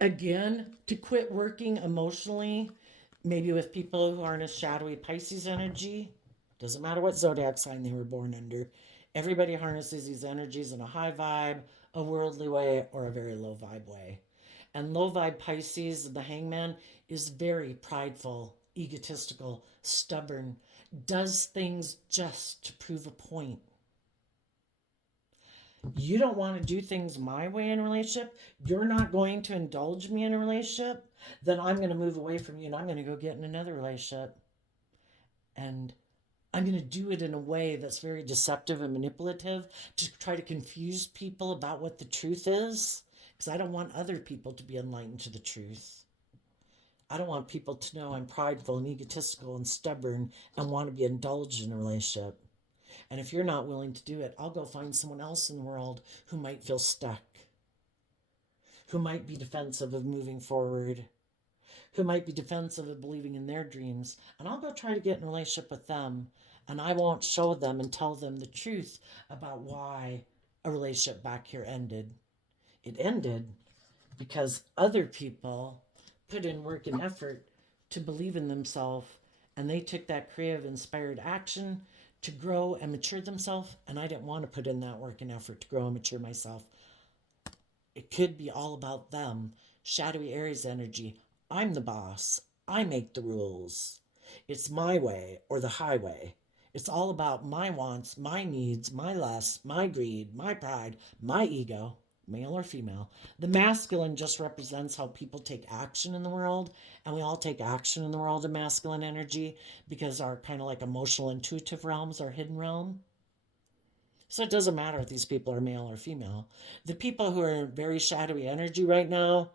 Again, to quit working emotionally, maybe with people who are in a shadowy Pisces energy. Doesn't matter what zodiac sign they were born under. Everybody harnesses these energies in a high vibe, a worldly way, or a very low vibe way. And low vibe Pisces, the hangman, is very prideful, egotistical, stubborn, does things just to prove a point. You don't want to do things my way in a relationship, you're not going to indulge me in a relationship, then I'm going to move away from you and I'm going to go get in another relationship. And I'm going to do it in a way that's very deceptive and manipulative to try to confuse people about what the truth is, because I don't want other people to be enlightened to the truth. I don't want people to know I'm prideful and egotistical and stubborn and want to be indulged in a relationship. And if you're not willing to do it, I'll go find someone else in the world who might feel stuck, who might be defensive of moving forward, who might be defensive of believing in their dreams. And I'll go try to get in a relationship with them. And I won't show them and tell them the truth about why a relationship back here ended. It ended because other people put in work and effort to believe in themselves, and they took that creative, inspired action to grow and mature themselves, and I didn't want to put in that work and effort to grow and mature myself. It could be all about them. Shadowy Aries energy. I'm the boss. I make the rules. It's my way or the highway. It's all about my wants, my needs, my lusts, my greed, my pride, my ego, male or female. The masculine just represents how people take action in the world, and we all take action in the world of masculine energy because our kind of like emotional intuitive realms are hidden realm. So it doesn't matter if these people are male or female. The people who are in very shadowy energy right now,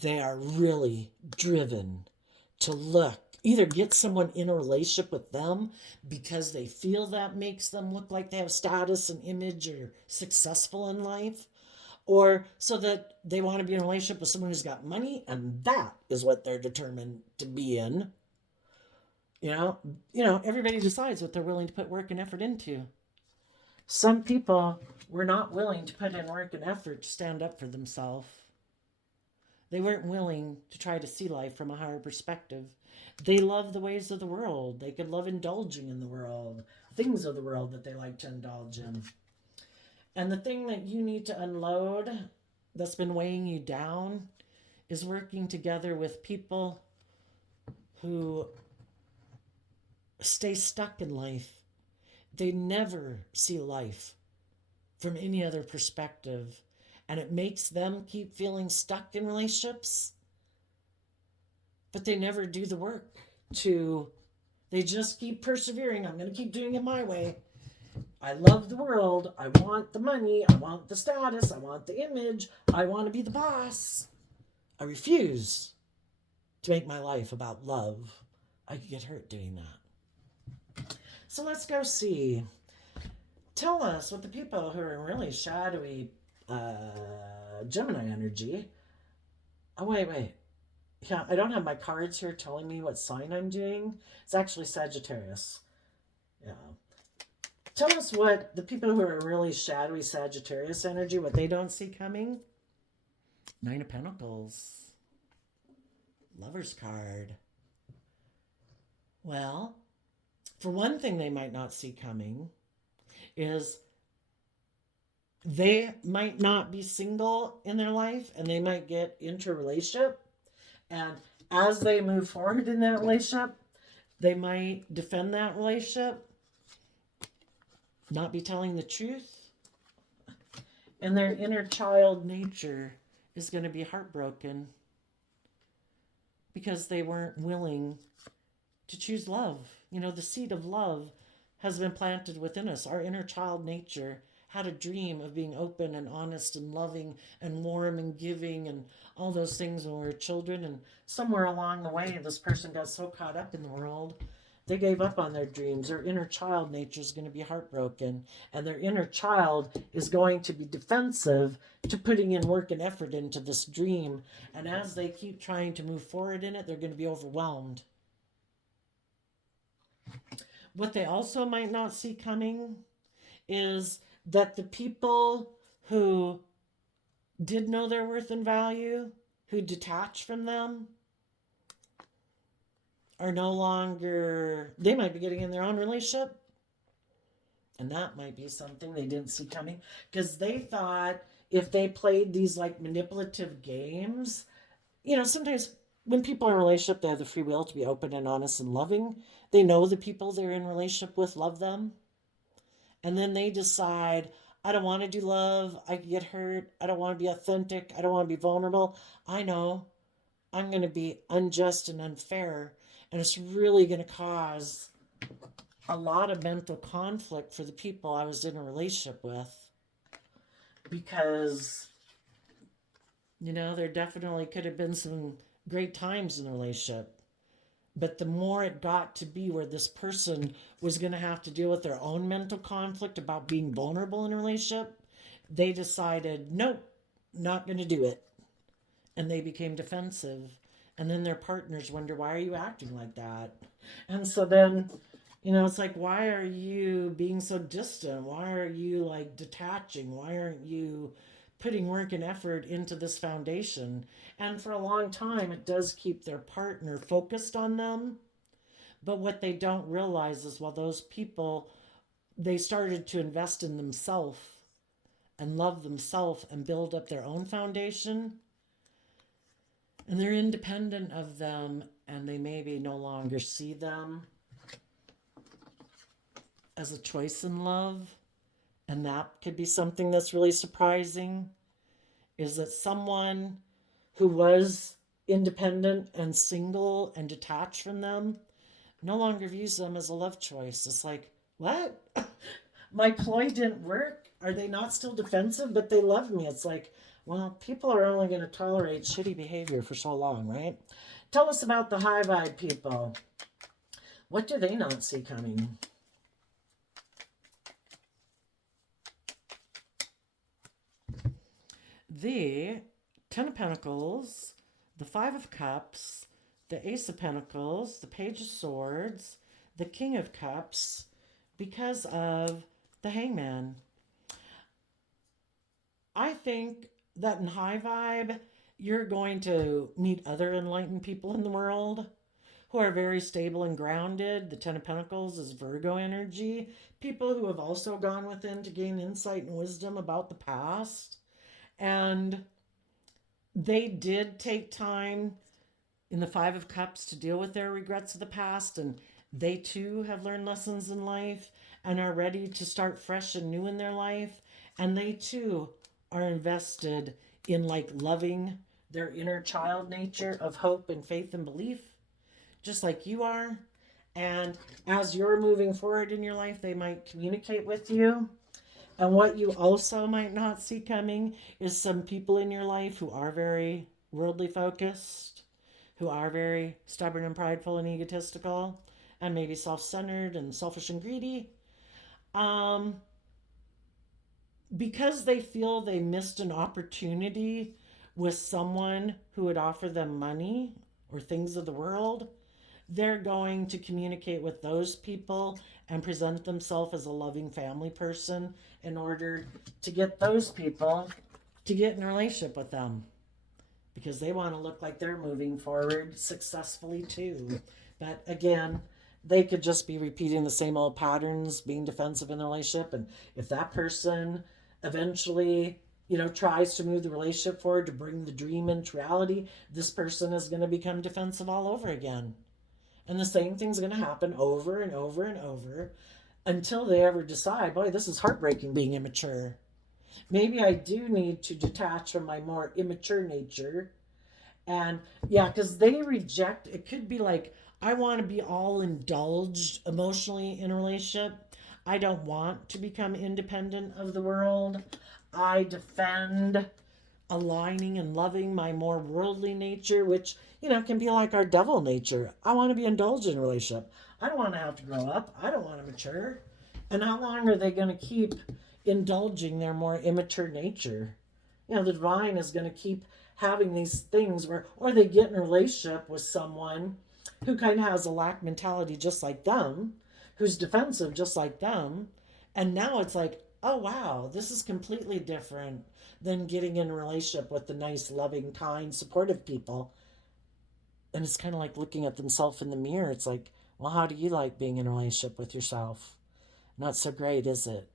they are really driven to look, either get someone in a relationship with them because they feel that makes them look like they have status and image or successful in life, or so that they want to be in a relationship with someone who's got money, and that is what they're determined to be in. Everybody decides what they're willing to put work and effort into. Some people were not willing to put in work and effort to stand up for themselves. They weren't willing to try to see life from a higher perspective. They love the ways of the world. They could love indulging in the world, things of the world that they like to indulge in. And the thing that you need to unload that's been weighing you down is working together with people who stay stuck in life. They never see life from any other perspective, and it makes them keep feeling stuck in relationships, but they never do the work they just keep persevering. I'm going to keep doing it my way. I love the world. I want the money. I want the status. I want the image. I want to be the boss. I refuse to make my life about love. I could get hurt doing that. So let's go see. Tell us what the people who are in really shadowy Gemini energy. Oh, wait. Yeah, I don't have my cards here telling me what sign I'm doing. It's actually Sagittarius. Yeah. Tell us what the people who are really shadowy Sagittarius energy, what they don't see coming. 9 of Pentacles. Lover's card. Well, for one thing they might not see coming is they might not be single in their life, and they might get into a relationship. And as they move forward in that relationship, they might defend that relationship, not be telling the truth. And their inner child nature is going to be heartbroken because they weren't willing to choose love. The seed of love has been planted within us. Our inner child nature had a dream of being open and honest and loving and warm and giving and all those things when we were children. And somewhere along the way, this person got so caught up in the world, they gave up on their dreams. Their inner child nature is going to be heartbroken, and their inner child is going to be defensive to putting in work and effort into this dream. And as they keep trying to move forward in it, they're going to be overwhelmed. What they also might not see coming is that the people who did know their worth and value, who detached from them, are no longer, they might be getting in their own relationship. And that might be something they didn't see coming because they thought if they played these like manipulative games, sometimes when people are in a relationship, they have the free will to be open and honest and loving. They know the people they're in a relationship with love them. And then they decide, I don't want to do love. I get hurt. I don't want to be authentic. I don't want to be vulnerable. I know I'm going to be unjust and unfair. And it's really going to cause a lot of mental conflict for the people I was in a relationship with. Because, there definitely could have been some great times in the relationship. But the more it got to be where this person was going to have to deal with their own mental conflict about being vulnerable in a relationship, they decided, nope, not going to do it. And they became defensive. And then their partners wonder, why are you acting like that? And so then, it's like, why are you being so distant? Why are you like detaching? Why aren't you putting work and effort into this foundation? And for a long time, it does keep their partner focused on them. But what they don't realize is while those people, they started to invest in themselves and love themselves and build up their own foundation, and they're independent of them, and they maybe no longer see them as a choice in love. And that could be something that's really surprising, is that someone who was independent and single and detached from them no longer views them as a love choice. It's like, what? My ploy didn't work? Are they not still defensive, but they love me? It's like, well, people are only going to tolerate shitty behavior for so long, right? Tell us about the high vibe people. What do they not see coming? The Ten of Pentacles, the Five of Cups, the Ace of Pentacles, the Page of Swords, the King of Cups, because of the Hangman. I think that in high vibe, you're going to meet other enlightened people in the world who are very stable and grounded. The Ten of Pentacles is Virgo energy. People who have also gone within to gain insight and wisdom about the past. And they did take time in the Five of Cups to deal with their regrets of the past. And they too have learned lessons in life and are ready to start fresh and new in their life. And they too are invested in like loving their inner child nature of hope and faith and belief, just like you are. And as you're moving forward in your life, they might communicate with you. And what you also might not see coming is some people in your life who are very worldly focused, who are very stubborn and prideful and egotistical, and maybe self-centered and selfish and greedy. Because they feel they missed an opportunity with someone who would offer them money or things of the world, they're going to communicate with those people and present themselves as a loving family person in order to get those people to get in a relationship with them, because they want to look like they're moving forward successfully too. But again, they could just be repeating the same old patterns, being defensive in the relationship. And if that person eventually, tries to move the relationship forward to bring the dream into reality, this person is going to become defensive all over again. And the same thing's going to happen over and over and over until they ever decide, boy, this is heartbreaking being immature. Maybe I do need to detach from my more immature nature. And yeah, because they reject, it could be like, I want to be all indulged emotionally in a relationship. I don't want to become independent of the world. I defend aligning and loving my more worldly nature, which, can be like our devil nature. I want to be indulged in a relationship. I don't want to have to grow up. I don't want to mature. And how long are they going to keep indulging their more immature nature? The divine is going to keep having these things where, or they get in a relationship with someone who kind of has a lack mentality just like them, who's defensive just like them. And now it's like, oh wow, this is completely different than getting in a relationship with the nice, loving, kind, supportive people. And it's kind of like looking at themselves in the mirror. It's like, well, how do you like being in a relationship with yourself? Not so great, is it?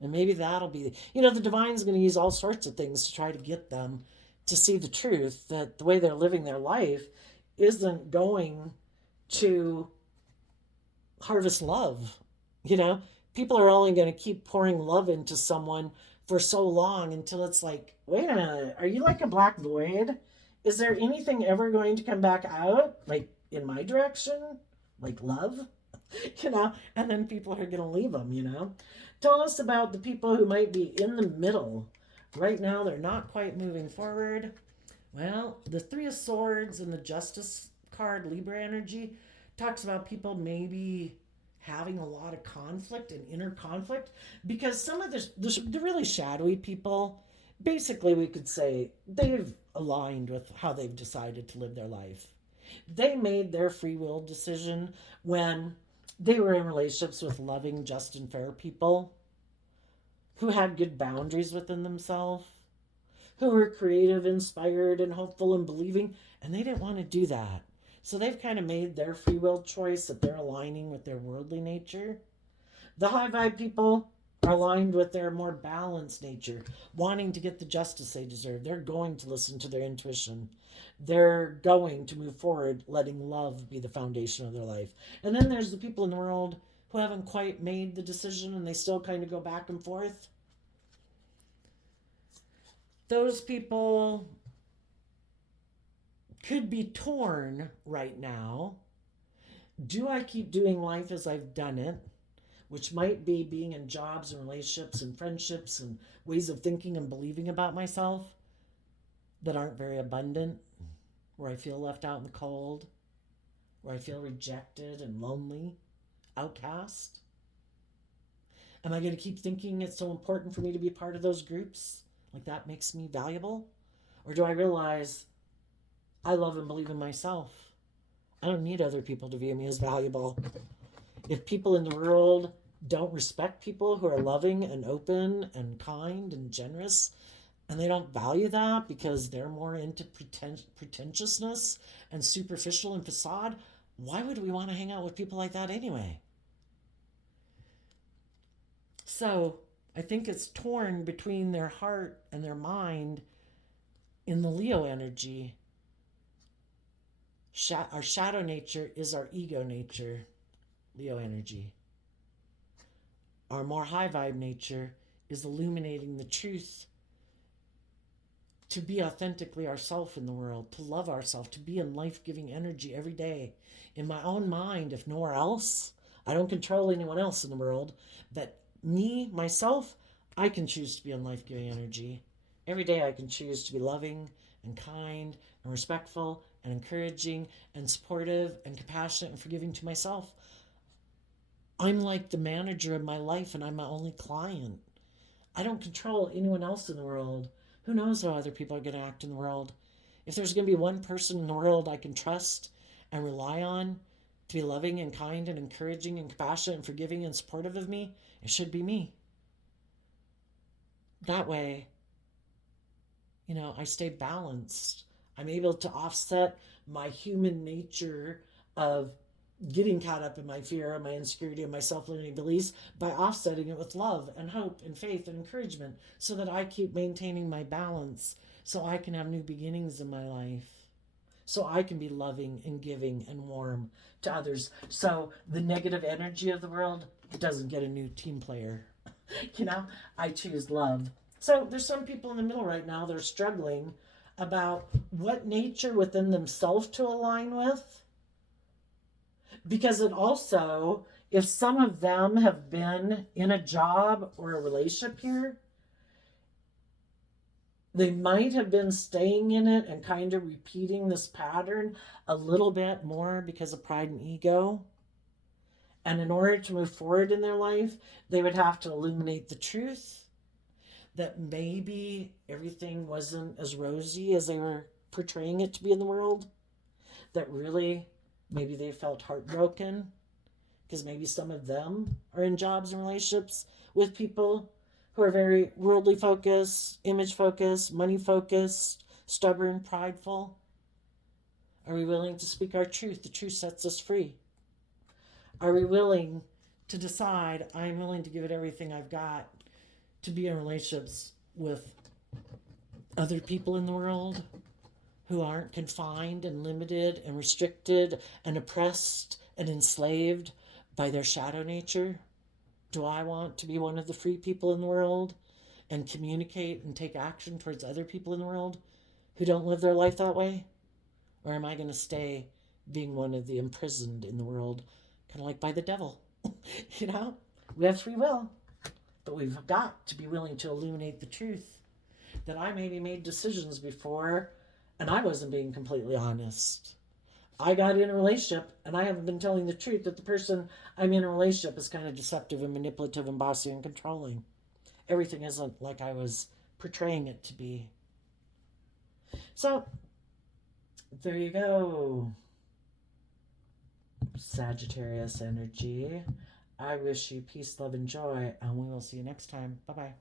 And maybe that'll be, the divine's going to use all sorts of things to try to get them to see the truth that the way they're living their life isn't going to harvest love. You know, people are only going to keep pouring love into someone for so long until it's like, wait a minute, are you like a black void? Is there anything ever going to come back out, like in my direction, like love? And then people are going to leave them. Tell us about the people who might be in the middle. Right now, they're not quite moving forward. Well, the Three of Swords and the Justice card, Libra energy, talks about people maybe having a lot of conflict and inner conflict because some of the really shadowy people, basically we could say they've aligned with how they've decided to live their life. They made their free will decision when they were in relationships with loving, just, and fair people who had good boundaries within themselves, who were creative, inspired, and hopeful and believing, and they didn't want to do that. So they've kind of made their free will choice that they're aligning with their worldly nature. The high vibe people are aligned with their more balanced nature, wanting to get the justice they deserve. They're going to listen to their intuition. They're going to move forward, letting love be the foundation of their life. And then there's the people in the world who haven't quite made the decision and they still kind of go back and forth. Those people could be torn right now. Do I keep doing life as I've done it? Which might be being in jobs and relationships and friendships and ways of thinking and believing about myself that aren't very abundant, where I feel left out in the cold, where I feel rejected and lonely, outcast? Am I going to keep thinking it's so important for me to be part of those groups? Like that makes me valuable? Or do I realize I love and believe in myself? I don't need other people to view me as valuable. If people in the world don't respect people who are loving and open and kind and generous, and they don't value that because they're more into pretentiousness and superficial and facade, why would we want to hang out with people like that anyway? So I think it's torn between their heart and their mind in the Leo energy. Our shadow nature is our ego nature, Leo energy. Our more high vibe nature is illuminating the truth, to be authentically ourselves in the world, to love ourselves, to be in life-giving energy every day. In my own mind, if nowhere else, I don't control anyone else in the world, but me, myself, I can choose to be in life-giving energy. Every day I can choose to be loving and kind and respectful and encouraging and supportive and compassionate and forgiving to myself. I'm like the manager of my life and I'm my only client. I don't control anyone else in the world. Who knows how other people are going to act in the world? If there's going to be one person in the world I can trust and rely on to be loving and kind and encouraging and compassionate and forgiving and supportive of me, it should be me. That way, I stay balanced. I'm able to offset my human nature of getting caught up in my fear and my insecurity and my self-limiting beliefs by offsetting it with love and hope and faith and encouragement so that I keep maintaining my balance so I can have new beginnings in my life, so I can be loving and giving and warm to others. So the negative energy of the world doesn't get a new team player. I choose love. So there's some people in the middle right now that are struggling about what nature within themselves to align with. Because it also, if some of them have been in a job or a relationship here, they might have been staying in it and kind of repeating this pattern a little bit more because of pride and ego. And in order to move forward in their life, they would have to illuminate the truth that maybe everything wasn't as rosy as they were portraying it to be in the world. That really, maybe they felt heartbroken because maybe some of them are in jobs and relationships with people who are very worldly focused, image focused, money focused, stubborn, prideful. Are we willing to speak our truth? The truth sets us free. Are we willing to decide, I'm willing to give it everything I've got to be in relationships with other people in the world who aren't confined and limited and restricted and oppressed and enslaved by their shadow nature? Do I want to be one of the free people in the world and communicate and take action towards other people in the world who don't live their life that way? Or am I going to stay being one of the imprisoned in the world, kind of like by the devil? You know, we have free will, but we've got to be willing to illuminate the truth that I maybe made decisions before and I wasn't being completely honest. I got in a relationship and I haven't been telling the truth that the person I'm in a relationship is kind of deceptive and manipulative and bossy and controlling. Everything isn't like I was portraying it to be. So, there you go. Sagittarius energy. I wish you peace, love, and joy, and we will see you next time. Bye-bye.